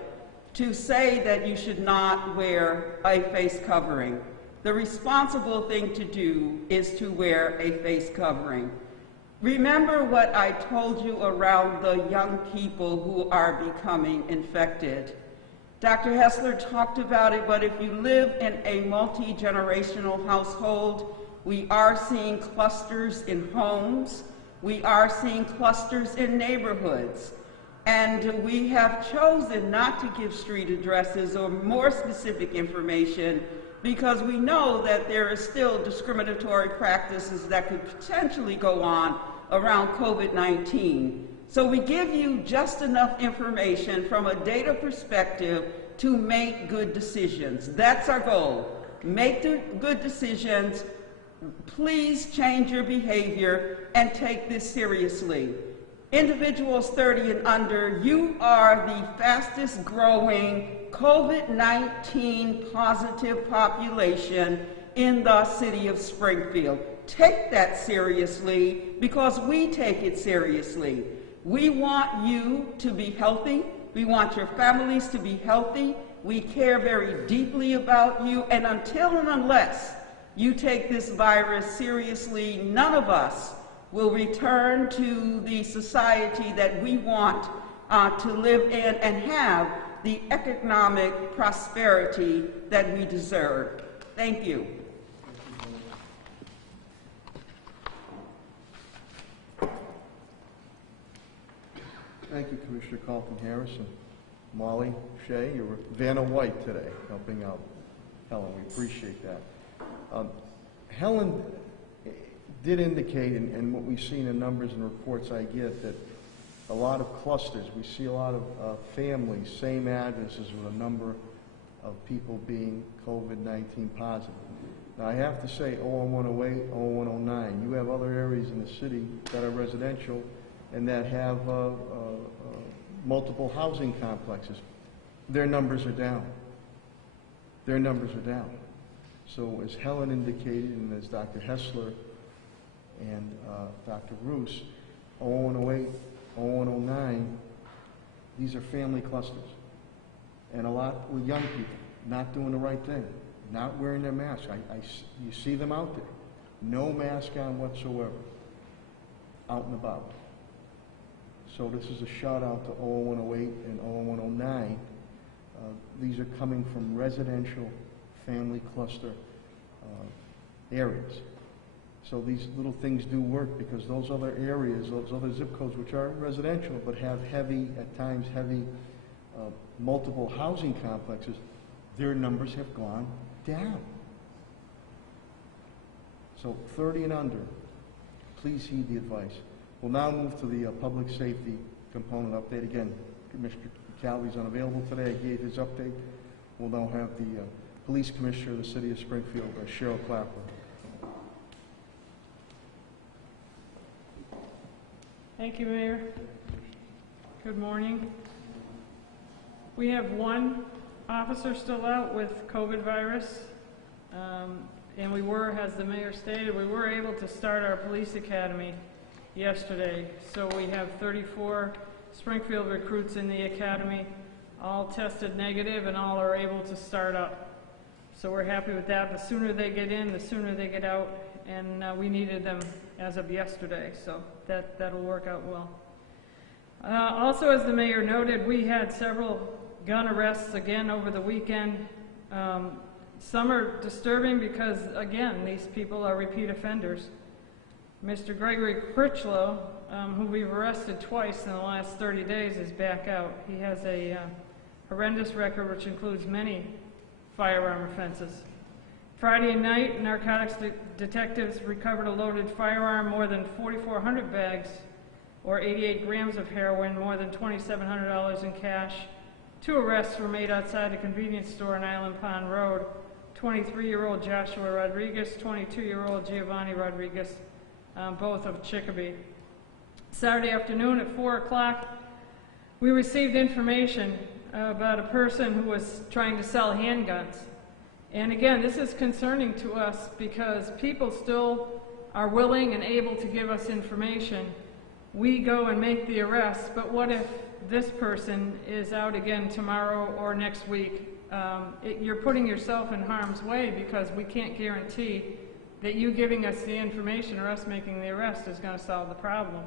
to say that you should not wear a face covering. The responsible thing to do is to wear a face covering. Remember what I told you around the young people who are becoming infected. Dr. Hessler talked about it, but if you live in a multi-generational household, we are seeing clusters in homes. We are seeing clusters in neighborhoods, and we have chosen not to give street addresses or more specific information because we know that there is still discriminatory practices that could potentially go on around COVID-19. So we give you just enough information from a data perspective to make good decisions. That's our goal. Make the good decisions. Please change your behavior and take this seriously. Individuals 30 and under, you are the fastest growing COVID-19 positive population in the city of Springfield. Take that seriously because we take it seriously. We want you to be healthy. We want your families to be healthy. We care very deeply about you, and until and unless you take this virus seriously, none of us will return to the society that we want to live in and have the economic prosperity that we deserve. Thank you. Thank you, Commissioner Kalten Harris and Molly Shea. You were Vanna White today, helping out Helen. We appreciate that. Helen did indicate, and what we've seen in numbers and reports I get, that a lot of clusters. We see a lot of families, same addresses with a number of people being COVID-19 positive. Now I have to say 01108, 01109, you have other areas in the city that are residential and that have multiple housing complexes. Their numbers are down. Their numbers are down. So as Helen indicated, and as Dr. Hessler and Dr. Roose, 0108, 0109, these are family clusters. And a lot with young people not doing the right thing. not wearing their mask. You see them out there. No mask on whatsoever, out and about. So this is a shout out to 00108 and 00109. These are coming from residential family cluster areas. So these little things do work because those other areas, those other zip codes which are residential but have heavy, at times heavy, multiple housing complexes, their numbers have gone down. So 30 and under, please heed the advice. We'll now move to the public safety component update. Again, Commissioner Calvi's unavailable today. I gave his update. We'll now have the Police Commissioner of the City of Springfield, Cheryl Clapper. Thank you, Mayor. Good morning. We have one officer still out with COVID virus, and we were, as the mayor stated, we were able to start our police academy yesterday. So we have 34 Springfield recruits in the academy, all tested negative and all are able to start up. So we're happy with that. The sooner they get in, the sooner they get out, and we needed them as of yesterday, so that'll work out well. Also, as the mayor noted, we had several gun arrests again over the weekend. Some are disturbing because, again, these people are repeat offenders. Mr. Gregory Critchlow, who we've arrested twice in the last 30 days, is back out. He has a horrendous record which includes many firearm offenses. Friday night, narcotics detectives recovered a loaded firearm, more than 4,400 bags, or 88 grams of heroin, more than $2,700 in cash. 2 arrests were made outside a convenience store on Island Pond Road. 23-year-old Joshua Rodriguez, 22-year-old Giovanni Rodriguez, both of Chicopee. Saturday afternoon at 4 o'clock, we received information about a person who was trying to sell handguns. And again, this is concerning to us because people still are willing and able to give us information. We go and make the arrest, but what if this person is out again tomorrow or next week? You're putting yourself in harm's way because we can't guarantee that you giving us the information or us making the arrest is going to solve the problem.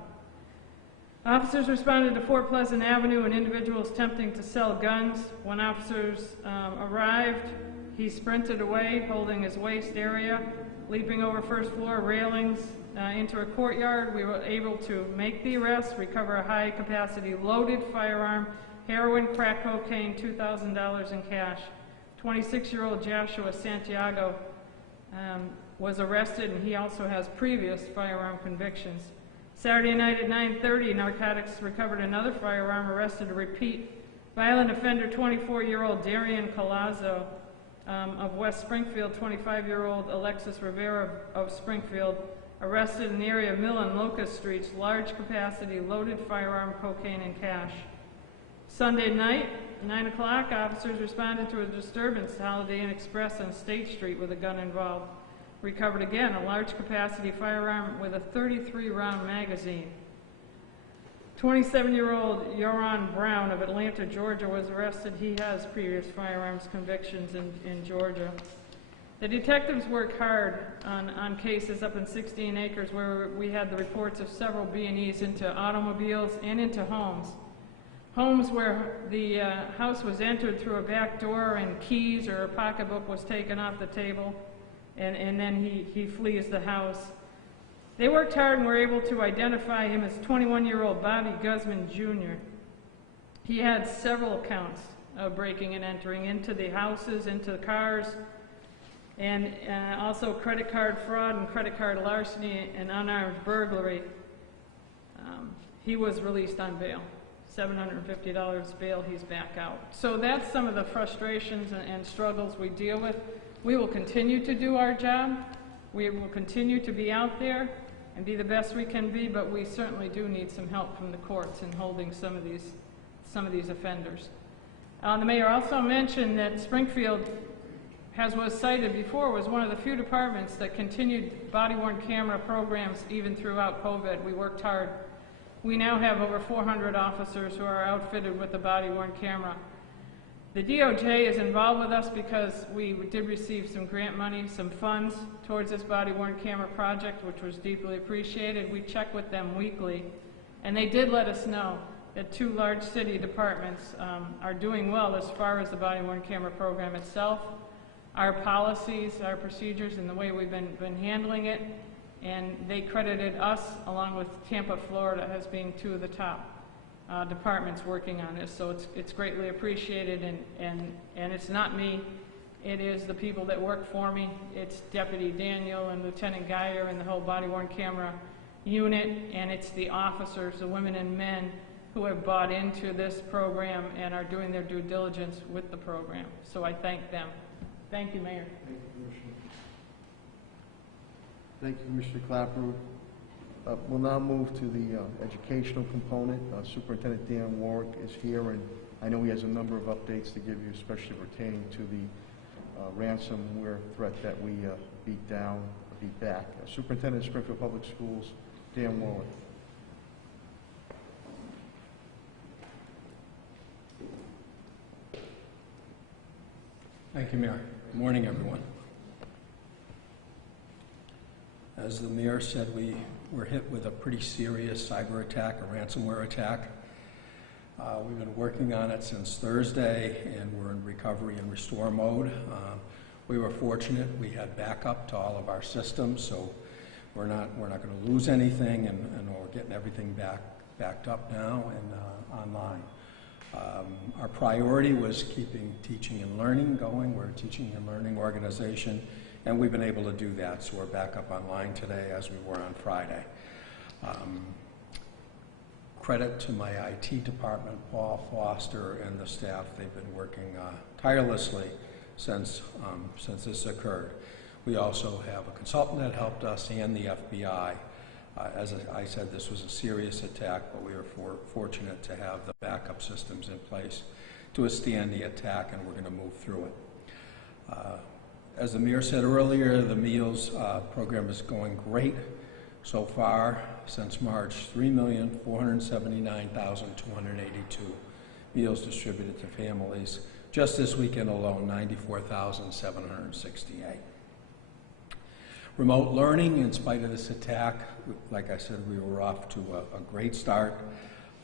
Officers responded to Fort Pleasant Avenue and individuals attempting to sell guns. When officers arrived, he sprinted away, holding his waist area, leaping over first floor railings into a courtyard. We were able to make the arrest, recover a high-capacity loaded firearm, heroin, crack cocaine, $2,000 in cash. 26-year-old Joshua Santiago was arrested, and he also has previous firearm convictions. Saturday night at 9:30, narcotics recovered another firearm, arrested a repeat violent offender, 24-year-old Darian Colazzo of West Springfield, 25-year-old Alexis Rivera of Springfield, arrested in the area of Mill and Locust Streets, large capacity, loaded firearm, cocaine, and cash. Sunday night, 9 o'clock, officers responded to a disturbance at Holiday Inn Express on State Street with a gun involved. Recovered again a large capacity firearm with a 33-round magazine. 27-year-old Yoran Brown of Atlanta, Georgia was arrested. He has previous firearms convictions in Georgia. The detectives worked hard on cases up in 16 acres where we had the reports of several B&Es into automobiles and into homes. Homes where the house was entered through a back door and keys or a pocketbook was taken off the table, and then he flees the house. They worked hard and were able to identify him as 21-year-old Bobby Guzman Jr. He had several counts of breaking and entering into the houses, into the cars, and also credit card fraud and credit card larceny and unarmed burglary. He was released on bail. $750 bail, he's back out. So that's some of the frustrations and struggles we deal with. We will continue to do our job. We will continue to be out there and be the best we can be, but we certainly do need some help from the courts in holding some of these offenders. The mayor also mentioned that Springfield, as was cited before, was one of the few departments that continued body-worn camera programs even throughout COVID. We worked hard. We now have over 400 officers who are outfitted with a body-worn camera. The DOJ is involved with us because we did receive some grant money, some funds towards this body-worn camera project, which was deeply appreciated. We check with them weekly, and they did let us know that 2 large city departments are doing well as far as the body-worn camera program itself, our policies, our procedures, and the way we've been handling it, and they credited us, along with Tampa, Florida, as being 2 of the top departments working on this. So it's greatly appreciated, and it's not me, it is the people that work for me. It's Deputy Daniel and Lieutenant Geyer and the whole body-worn camera unit, and it's the officers, the women and men who have bought into this program and are doing their due diligence with the program. So I thank them. Thank you, Mayor. Thank you, Commissioner. Thank you, Commissioner Clapper. We'll now move to the educational component. Superintendent Dan Warwick is here, and I know he has a number of updates to give you, especially pertaining to the ransomware threat that we beat back. Superintendent of Springfield Public Schools, Dan Warwick. Thank you, Mayor. Good morning, everyone. As the Mayor said, we were hit with a pretty serious cyber attack, a ransomware attack. We've been working on it since Thursday, and we're in recovery and restore mode. We were fortunate; we had backup to all of our systems, so we're not going to lose anything, and we're getting everything backed up now and online. Our priority was keeping teaching and learning going. We're a teaching and learning organization, and we've been able to do that, so we're back up online today as we were on Friday. Credit to my IT department, Paul Foster, and the staff. They've been working tirelessly since this occurred. We also have a consultant that helped us and the FBI. As I said, this was a serious attack, but we were fortunate to have the backup systems in place to withstand the attack, and we're going to move through it. As the Mayor said earlier, the meals program is going great. So far, since March, 3,479,282 meals distributed to families. Just this weekend alone, 94,768. Remote learning, in spite of this attack, like I said, we were off to a great start.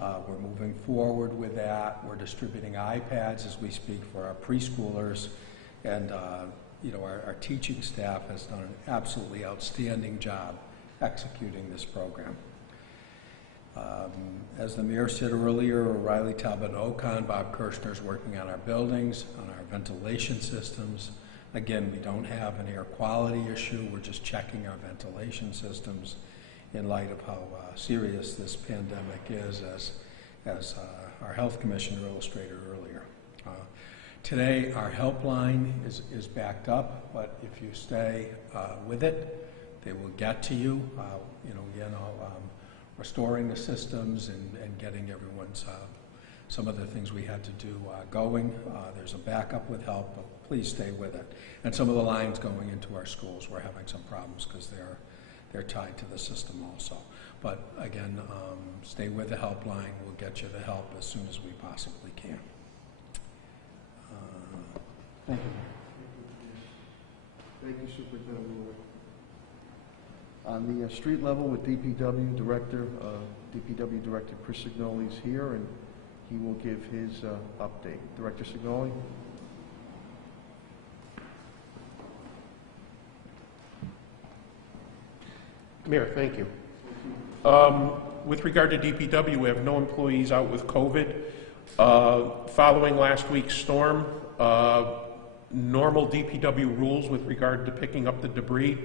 We're moving forward with that. We're distributing iPads as we speak for our preschoolers, and our teaching staff has done an absolutely outstanding job executing this program. As the Mayor said earlier, O'Reilly, Talbot, and Ocon, Bob Kirshner is working on our buildings, on our ventilation systems. Again, we don't have an air quality issue. We're just checking our ventilation systems in light of how serious this pandemic is, as our Health Commissioner illustrated earlier. Today, our helpline is backed up, but if you stay with it, they will get to you. Restoring the systems and getting everyone's some of the things we had to do going. There's a backup with help, but please stay with it. And some of the lines going into our schools, we're having some problems because they're tied to the system also. But again, stay with the helpline. We'll get you the help as soon as we possibly can. Thank you. Thank you, Superintendent Warwick. On the street level with DPW Director Chris Signoli is here, and he will give his update. Director Signoli. Mayor, thank you. With regard to DPW, we have no employees out with COVID. Following last week's storm, normal DPW rules with regard to picking up the debris.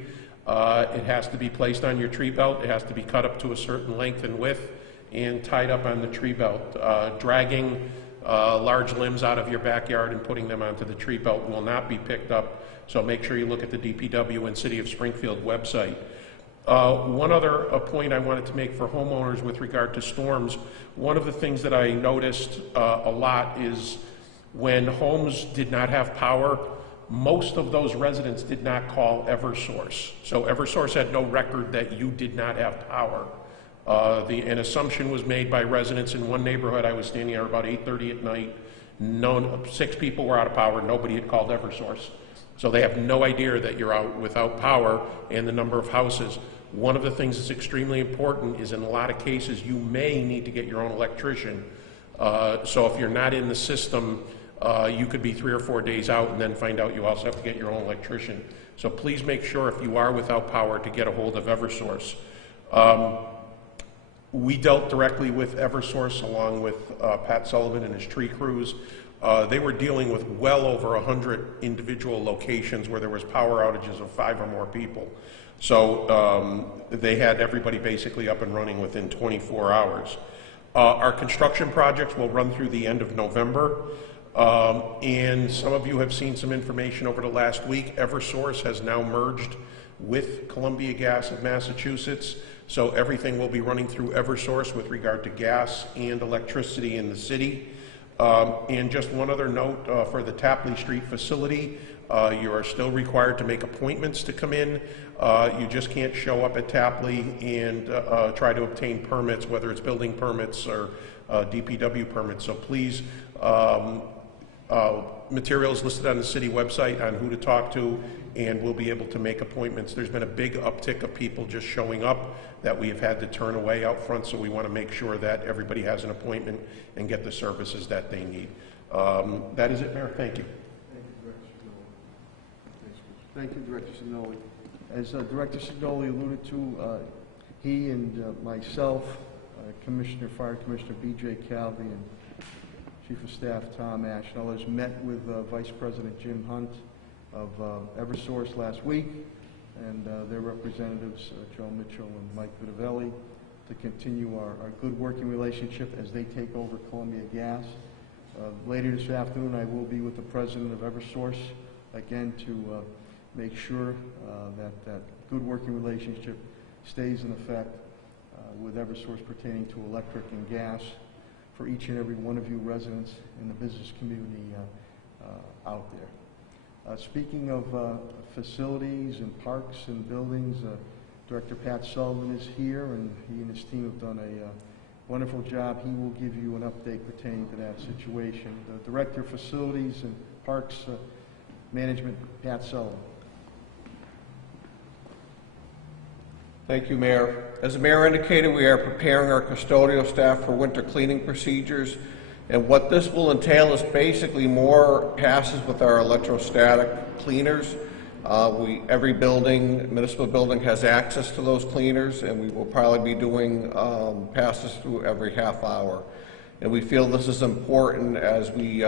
It has to be placed on your tree belt. It has to be cut up to a certain length and width and tied up on the tree belt. Dragging large limbs out of your backyard and putting them onto the tree belt will not be picked up, so make sure you look at the DPW and City of Springfield website. One other point I wanted to make for homeowners with regard to storms, one of the things that I noticed a lot is when homes did not have power, most of those residents did not call Eversource. So Eversource had no record that you did not have power. An assumption was made by residents in one neighborhood. I was standing there about 8:30 at night, 6 people were out of power, nobody had called Eversource. So they have no idea that you're out without power and the number of houses. One of the things that's extremely important is in a lot of cases you may need to get your own electrician. So if you're not in the system, you could be 3 or 4 days out and then find out you also have to get your own electrician. So please make sure if you are without power to get a hold of Eversource. We dealt directly with Eversource along with Pat Sullivan and his tree crews. They were dealing with well over 100 individual locations where there was power outages of 5 or more people. So they had everybody basically up and running within 24 hours. Our construction projects will run through the end of November. And some of you have seen some information over the last week. Eversource has now merged with Columbia Gas of Massachusetts. So everything will be running through Eversource with regard to gas and electricity in the city. And just one other note for the Tapley Street facility, you are still required to make appointments to come in. You just can't show up at Tapley and try to obtain permits, whether it's building permits or DPW permits. So please, materials listed on the city website on who to talk to, and we'll be able to make appointments. There's been a big uptick of people just showing up that we have had to turn away out front, so we want to make sure that everybody has an appointment and get the services that they need. That is it, Mayor. Thank you. Thank you, Director Sinoli. As Director Sinoli alluded to, he and myself, Fire Commissioner B.J. Calvi, and Chief of Staff Tom Ash and others met with Vice President Jim Hunt of Eversource last week, and their representatives, Joe Mitchell and Mike Vitavelli, to continue our good working relationship as they take over Columbia Gas. Later this afternoon, I will be with the President of Eversource, again, to make sure that good working relationship stays in effect with Eversource pertaining to electric and gas for each and every one of you residents in the business community out there. Speaking of facilities and parks and buildings, Director Pat Sullivan is here, and he and his team have done a wonderful job. He will give you an update pertaining to that situation. The Director of Facilities and Parks Management, Pat Sullivan. Thank you, Mayor. As the Mayor indicated, we are preparing our custodial staff for winter cleaning procedures, and what this will entail is basically more passes with our electrostatic cleaners. Every building, municipal building, has access to those cleaners, and we will probably be doing passes through every half hour. And we feel this is important as we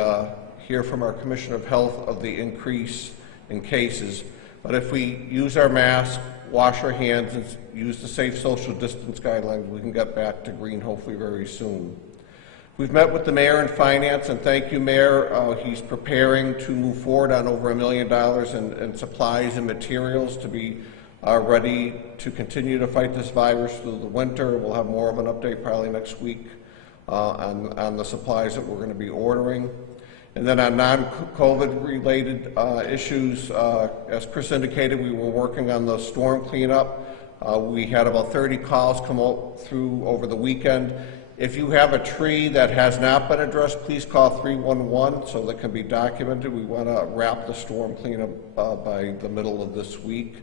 hear from our Commissioner of Health of the increase in cases. But if we use our mask, wash our hands, and use the safe social distance guidelines, we can get back to green hopefully very soon. We've met with the Mayor and Finance, and thank you, Mayor. He's preparing to move forward on over $1 million in supplies and materials to be ready to continue to fight this virus through the winter. We'll have more of an update probably next week on the supplies that we're going to be ordering. And then on non-COVID related issues, as Chris indicated, we were working on the storm cleanup. We had about 30 calls come through over the weekend. If you have a tree that has not been addressed, please call 311 so that can be documented. We want to wrap the storm cleanup by the middle of this week.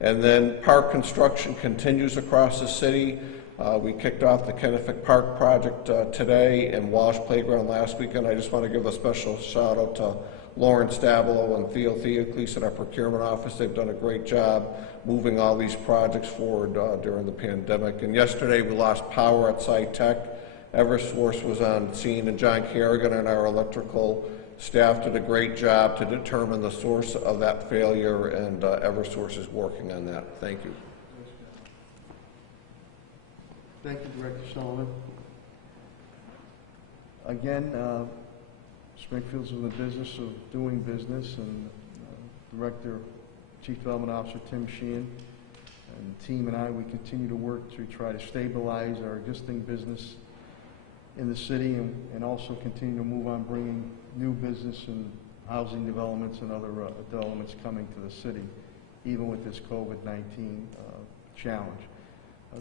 And then park construction continues across the city. We kicked off the Kennefa Park project today and Walsh Playground last weekend. I just want to give a special shout out to Lauren Stabilo and Theo Theocles in our procurement office. They've done a great job moving all these projects forward during the pandemic. And yesterday we lost power at SciTech. Eversource was on scene, and John Kerrigan and our electrical staff did a great job to determine the source of that failure, and Eversource is working on that. Thank you. Thank you, Director Sullivan. Again, Springfield's in the business of doing business, and Director, Chief Development Officer Tim Sheehan and the team and I, we continue to work to try to stabilize our existing business in the city and also continue to move on bringing new business and housing developments and other developments coming to the city, even with this COVID-19 challenge.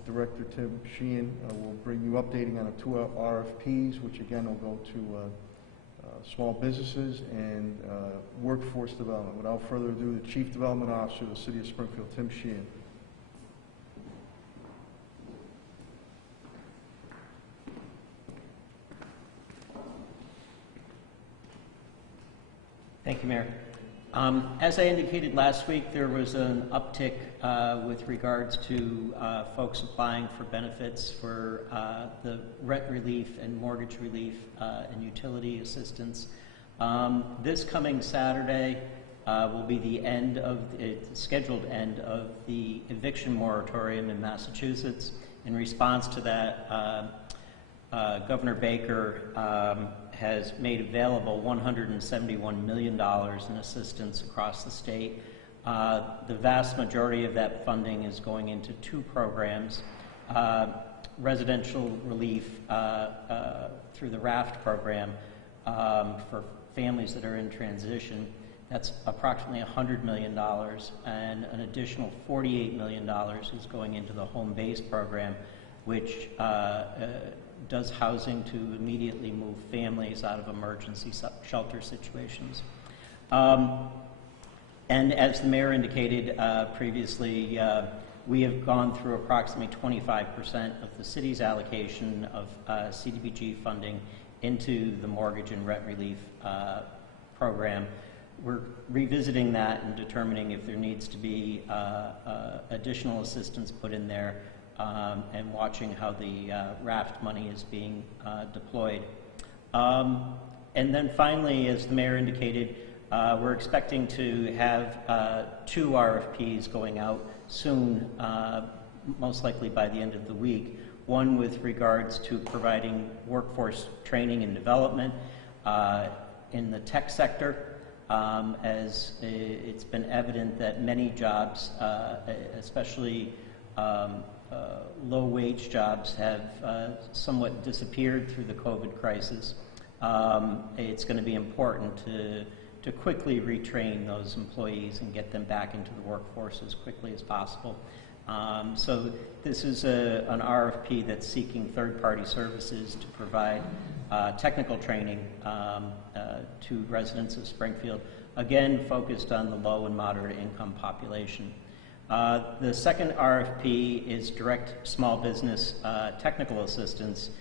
Director Tim Sheehan will bring you updating on the 2 RFPs, which again will go to small businesses and workforce development. Without further ado, the Chief Development Officer of the City of Springfield, Tim Sheehan. Thank you, Mayor. As I indicated last week, there was an uptick with regards to folks applying for benefits for the rent relief and mortgage relief and utility assistance. This coming Saturday will be the end of the scheduled end of the eviction moratorium in Massachusetts. In response to that, Governor Baker has made available $171 million in assistance across the state. The vast majority of that funding is going into two programs, residential relief through the RAFT program for families that are in transition. That's approximately $100 million, and an additional $48 million is going into the home base program, which does housing to immediately move families out of emergency shelter situations. And as the mayor indicated previously, we have gone through approximately 25% of the city's allocation of CDBG funding into the mortgage and rent relief program. We're revisiting that and determining if there needs to be additional assistance put in there, and watching how the RAFT money is being deployed. And then finally, as the mayor indicated, we're expecting to have 2 RFPs going out soon, most likely by the end of the week. One with regards to providing workforce training and development in the tech sector, as it's been evident that many jobs, especially low-wage jobs, have somewhat disappeared through the COVID crisis. It's going to be important to quickly retrain those employees and get them back into the workforce as quickly as possible. So this is an RFP that's seeking third-party services to provide technical training to residents of Springfield, again focused on the low and moderate income population. The second RFP is direct small business technical assistance.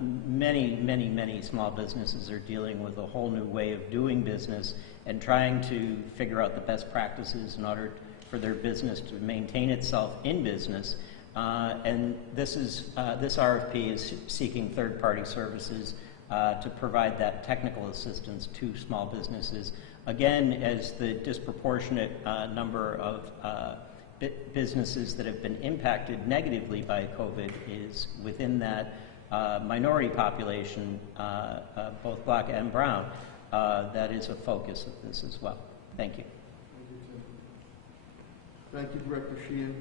Many small businesses are dealing with a whole new way of doing business and trying to figure out the best practices in order for their business to maintain itself in business. And this RFP is seeking third-party services to provide that technical assistance to small businesses. Again, as the disproportionate number of businesses that have been impacted negatively by COVID is within that minority population, both black and brown, that is a focus of this as well. Thank you. Thank you, Director Sheehan.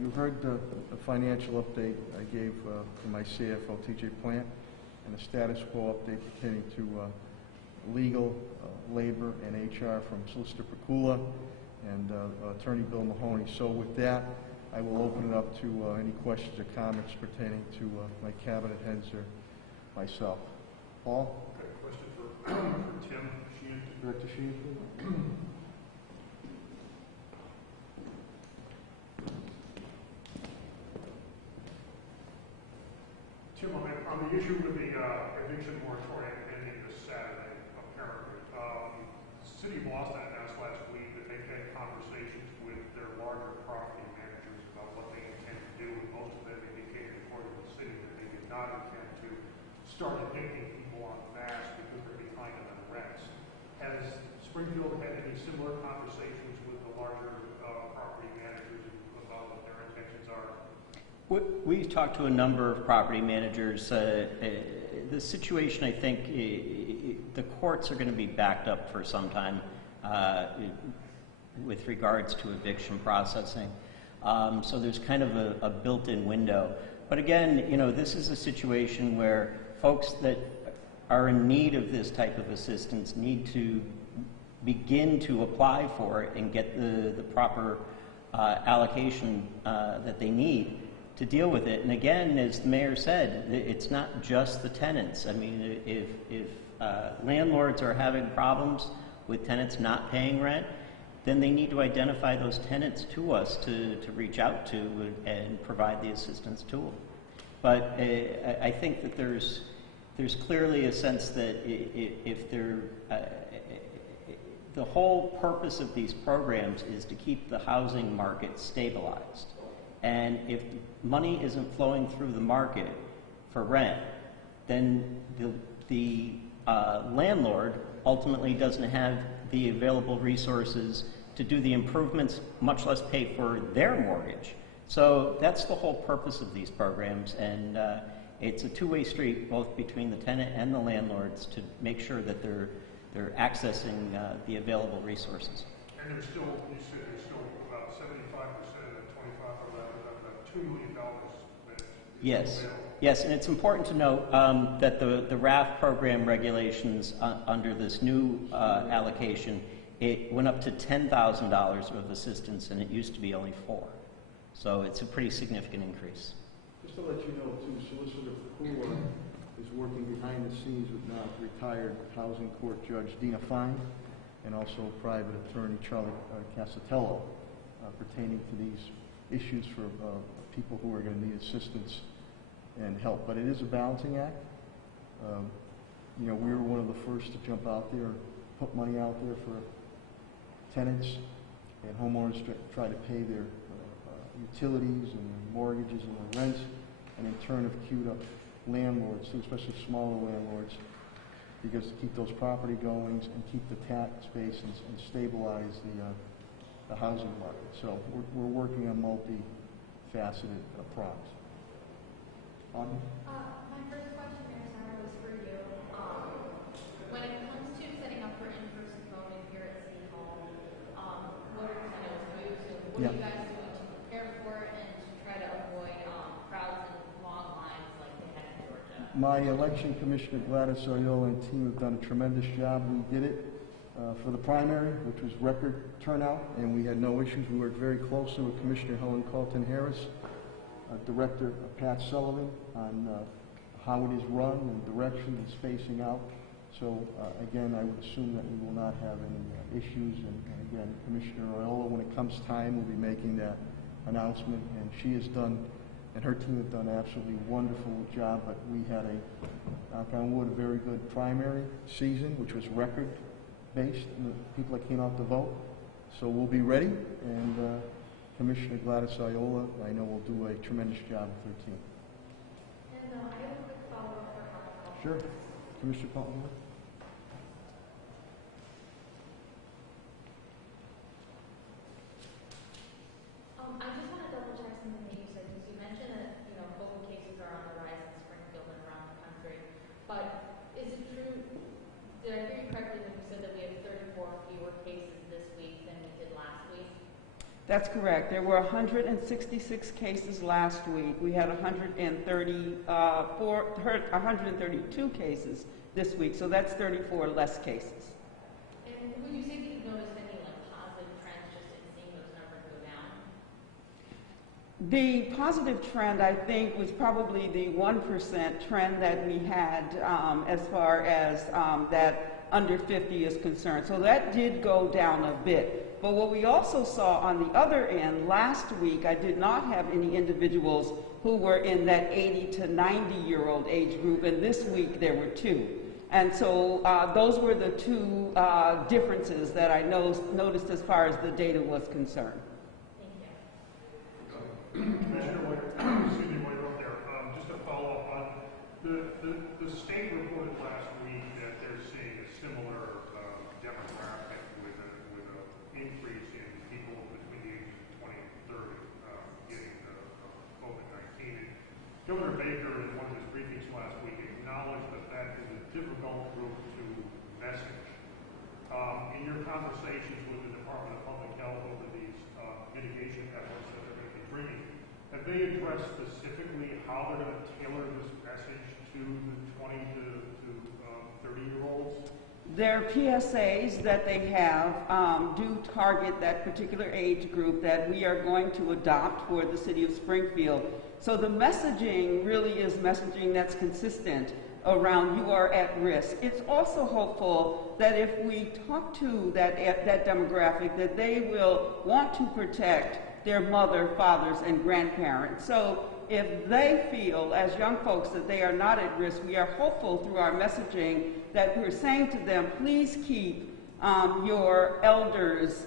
You heard the financial update I gave from my CFO, TJ Plant, and the status quo update pertaining to legal, labor, and HR from Solicitor Pakula and Attorney Bill Mahoney. So with that, I will open it up to any questions or comments pertaining to my cabinet heads or myself. Paul? Okay, question for Tim Sheehan. Director Sheehan, please. Tim, on the issue with the eviction moratorium ending this Saturday, apparently, City of Boston announced last week that they've had conversations with their larger property managers about what they intend to do, and most of them indicated, according to the city, that they did not intend to start evicting people en masse because they're behind on rents. Has Springfield had any similar conversations with the larger property managers about what their intentions are? We've talked to a number of property managers. The situation, I think, the courts are going to be backed up for some time with regards to eviction processing. So there's kind of a built-in window. But again, you know, this is a situation where folks that are in need of this type of assistance need to begin to apply for it and get the proper allocation that they need. deal with it. And again, as the mayor said, it's not just the tenants. I mean, if landlords are having problems with tenants not paying rent, then they need to identify those tenants to us to reach out to and provide the assistance to them. But I think that there's clearly a sense that if they're the whole purpose of these programs is to keep the housing market stabilized. And if money isn't flowing through the market for rent, then the landlord ultimately doesn't have the available resources to do the improvements, much less pay for their mortgage. So that's the whole purpose of these programs, and it's a two-way street, both between the tenant and the landlords, to make sure that they're accessing the available resources. And there's still, you said there's still about 75% of the 25 or about $2 million that is Yes. available. Yes, and it's important to note that the RAF program regulations under this new allocation, it went up to $10,000 of assistance, and it used to be only $4,000. So it's a pretty significant increase. Just to let you know, too, Solicitor Fuller is working behind the scenes with now retired Housing Court Judge Dina Fine and also private attorney Charlie Casatello pertaining to these issues for people who are going to need assistance and help. But it is a balancing act. You know, we were one of the first to jump out there and put money out there for tenants and homeowners to try to pay their utilities and their mortgages and their rents, and in turn have queued up landlords, too, especially smaller landlords, because to keep those property goings and keep the tax base and stabilize the housing market. So we're working on multi-faceted prongs. On? My first question, Mayor Sarno, is for you. When it comes to setting up for in-person voting here at City Hall, what are moves and what are you guys doing to prepare for it and to try to avoid crowds and long lines like they had in Georgia? My election commissioner Gladys Oyola and team have done a tremendous job. We did it for the primary, which was record turnout, and we had no issues. We worked very closely with Commissioner Helen Kalten Harris, Director Pat Sullivan, on how it is run and direction and spacing out. So again, I would assume that we will not have any issues. And again, Commissioner Oyola, when it comes time, will be making that announcement. And she has done, and her team have done an absolutely wonderful job. But we had knock on wood, a very good primary season, which was record-based, and the people that came out to vote. So we'll be ready, and Commissioner Gladys Oyola, I know, will do a tremendous job with her team. And I have a quick follow-up for Helen. Sure. Commissioner Kalten. I just want to double-check something that you said, because you mentioned that, COVID cases are on the rise in Springfield and around the country. But is it true, did I hear you correctly when you said that we have 34 fewer cases this week than we did last week? That's correct. There were 166 cases last week. We had 132 cases this week, so that's 34 less cases. And when you say that you noticed any positive trends just in seeing those numbers go down? The positive trend, I think, was probably the 1% trend that we had as far as that under 50 is concerned. So that did go down a bit. But what we also saw on the other end, last week I did not have any individuals who were in that 80 to 90-year-old age group, and this week there were 2. And so those were the 2 differences that I noticed as far as the data was concerned. Commissioner White, excuse me, while you're up there, just to follow up on the state reported last week that they're seeing a similar demographic with an increase in people between the ages of 20 and 30 getting COVID-19. Governor Baker, in one of his briefings last week, acknowledged that is a difficult group to message. In your conversations with the Department of Public Health over these mitigation efforts that they're going to be bringing, have they addressed specifically how they're going to tailor this message to the 20 to 30-year-olds? Their PSAs that they have do target that particular age group that we are going to adopt for the city of Springfield. So the messaging really is messaging that's consistent around you are at risk. It's also hopeful that if we talk to that demographic, that they will want to protect their mother, fathers, and grandparents. So if they feel, as young folks, that they are not at risk, we are hopeful through our messaging that we're saying to them, please keep your elders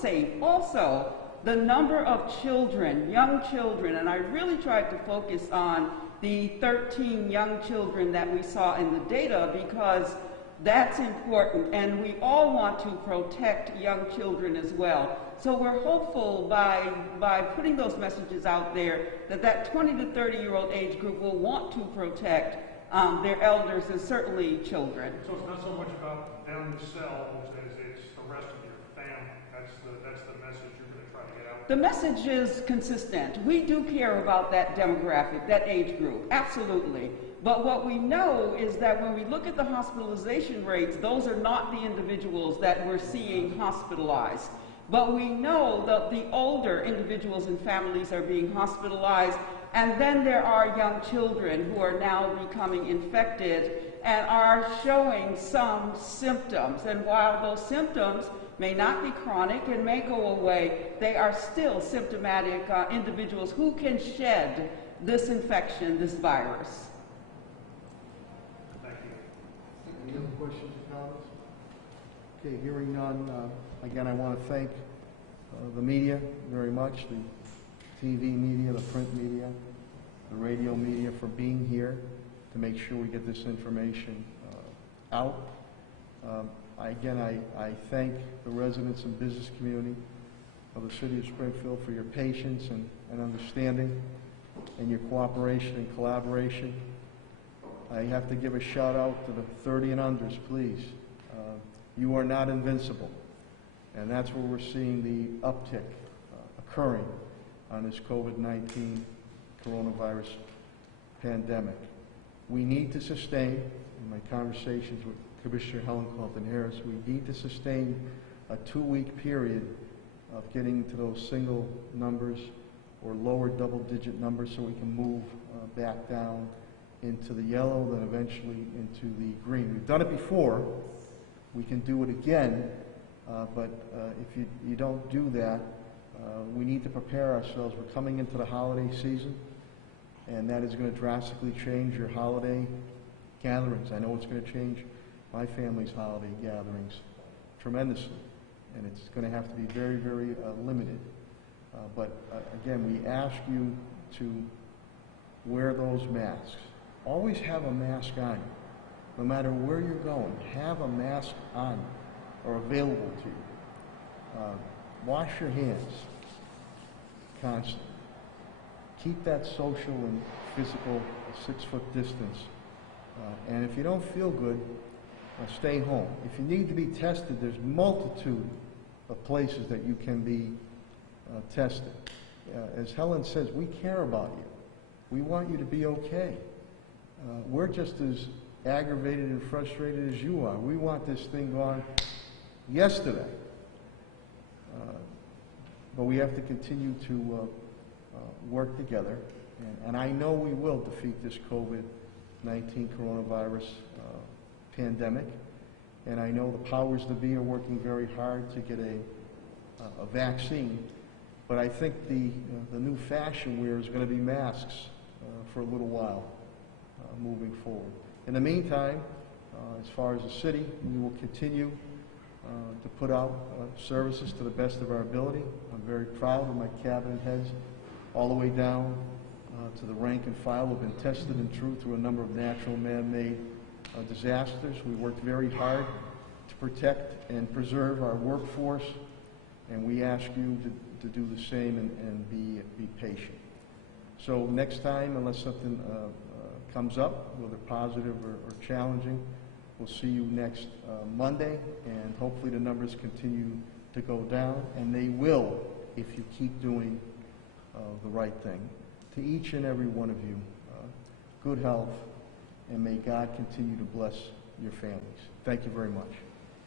safe. Also, the number of children, young children, and I really tried to focus on the 13 young children that we saw in the data because that's important, and we all want to protect young children as well. So we're hopeful by putting those messages out there that 20 to 30-year-old age group will want to protect their elders and certainly children. So it's not so much about themselves as it's the rest of your family. That's the message you're going to try to get out. The message is consistent. We do care about that demographic, that age group, absolutely. But what we know is that when we look at the hospitalization rates, those are not the individuals that we're seeing hospitalized. But we know that the older individuals and families are being hospitalized, and then there are young children who are now becoming infected and are showing some symptoms. And while those symptoms may not be chronic and may go away, they are still symptomatic individuals who can shed this infection, this virus. Thank you. Any other questions or comments? Okay, hearing none, again, I want to thank the media very much, the TV media, the print media, the radio media for being here to make sure we get this information out. I thank the residents and business community of the city of Springfield for your patience and understanding and your cooperation and collaboration. I have to give a shout out to the 30 and unders, please. You are not invincible. And that's where we're seeing the uptick occurring on this COVID-19 coronavirus pandemic. We need to sustain, in my conversations with Commissioner Helen Kalten-Harris, we need to sustain a 2-week period of getting to those single numbers or lower double-digit numbers so we can move back down into the yellow, then eventually into the green. We've done it before. We can do it again, but if you don't do that, we need to prepare ourselves. We're coming into the holiday season, and that is going to drastically change your holiday gatherings. I know it's going to change my family's holiday gatherings tremendously, and it's going to have to be very, very limited. But again, we ask you to wear those masks. Always have a mask on you. No matter where you're going, have a mask on or available to you. Wash your hands constantly. Keep that social and physical 6-foot distance. And if you don't feel good, stay home. If you need to be tested, there's multitude of places that you can be tested. As Helen says, we care about you. We want you to be okay. We're just as aggravated and frustrated as you are. We want this thing gone yesterday. But we have to continue to work together. And I know we will defeat this COVID-19 coronavirus pandemic. And I know the powers that be are working very hard to get a vaccine. But I think the new fashion wear is going to be masks for a little while moving forward. In the meantime, as far as the city, we will continue to put out services to the best of our ability. I'm very proud of my cabinet heads, all the way down to the rank and file, who have been tested and true through a number of natural man-made disasters. We worked very hard to protect and preserve our workforce, and we ask you to do the same and be patient. So next time, unless something comes up, whether positive or challenging, we'll see you next Monday, and hopefully the numbers continue to go down, and they will if you keep doing the right thing. To each and every one of you, good health, and may God continue to bless your families. Thank you very much.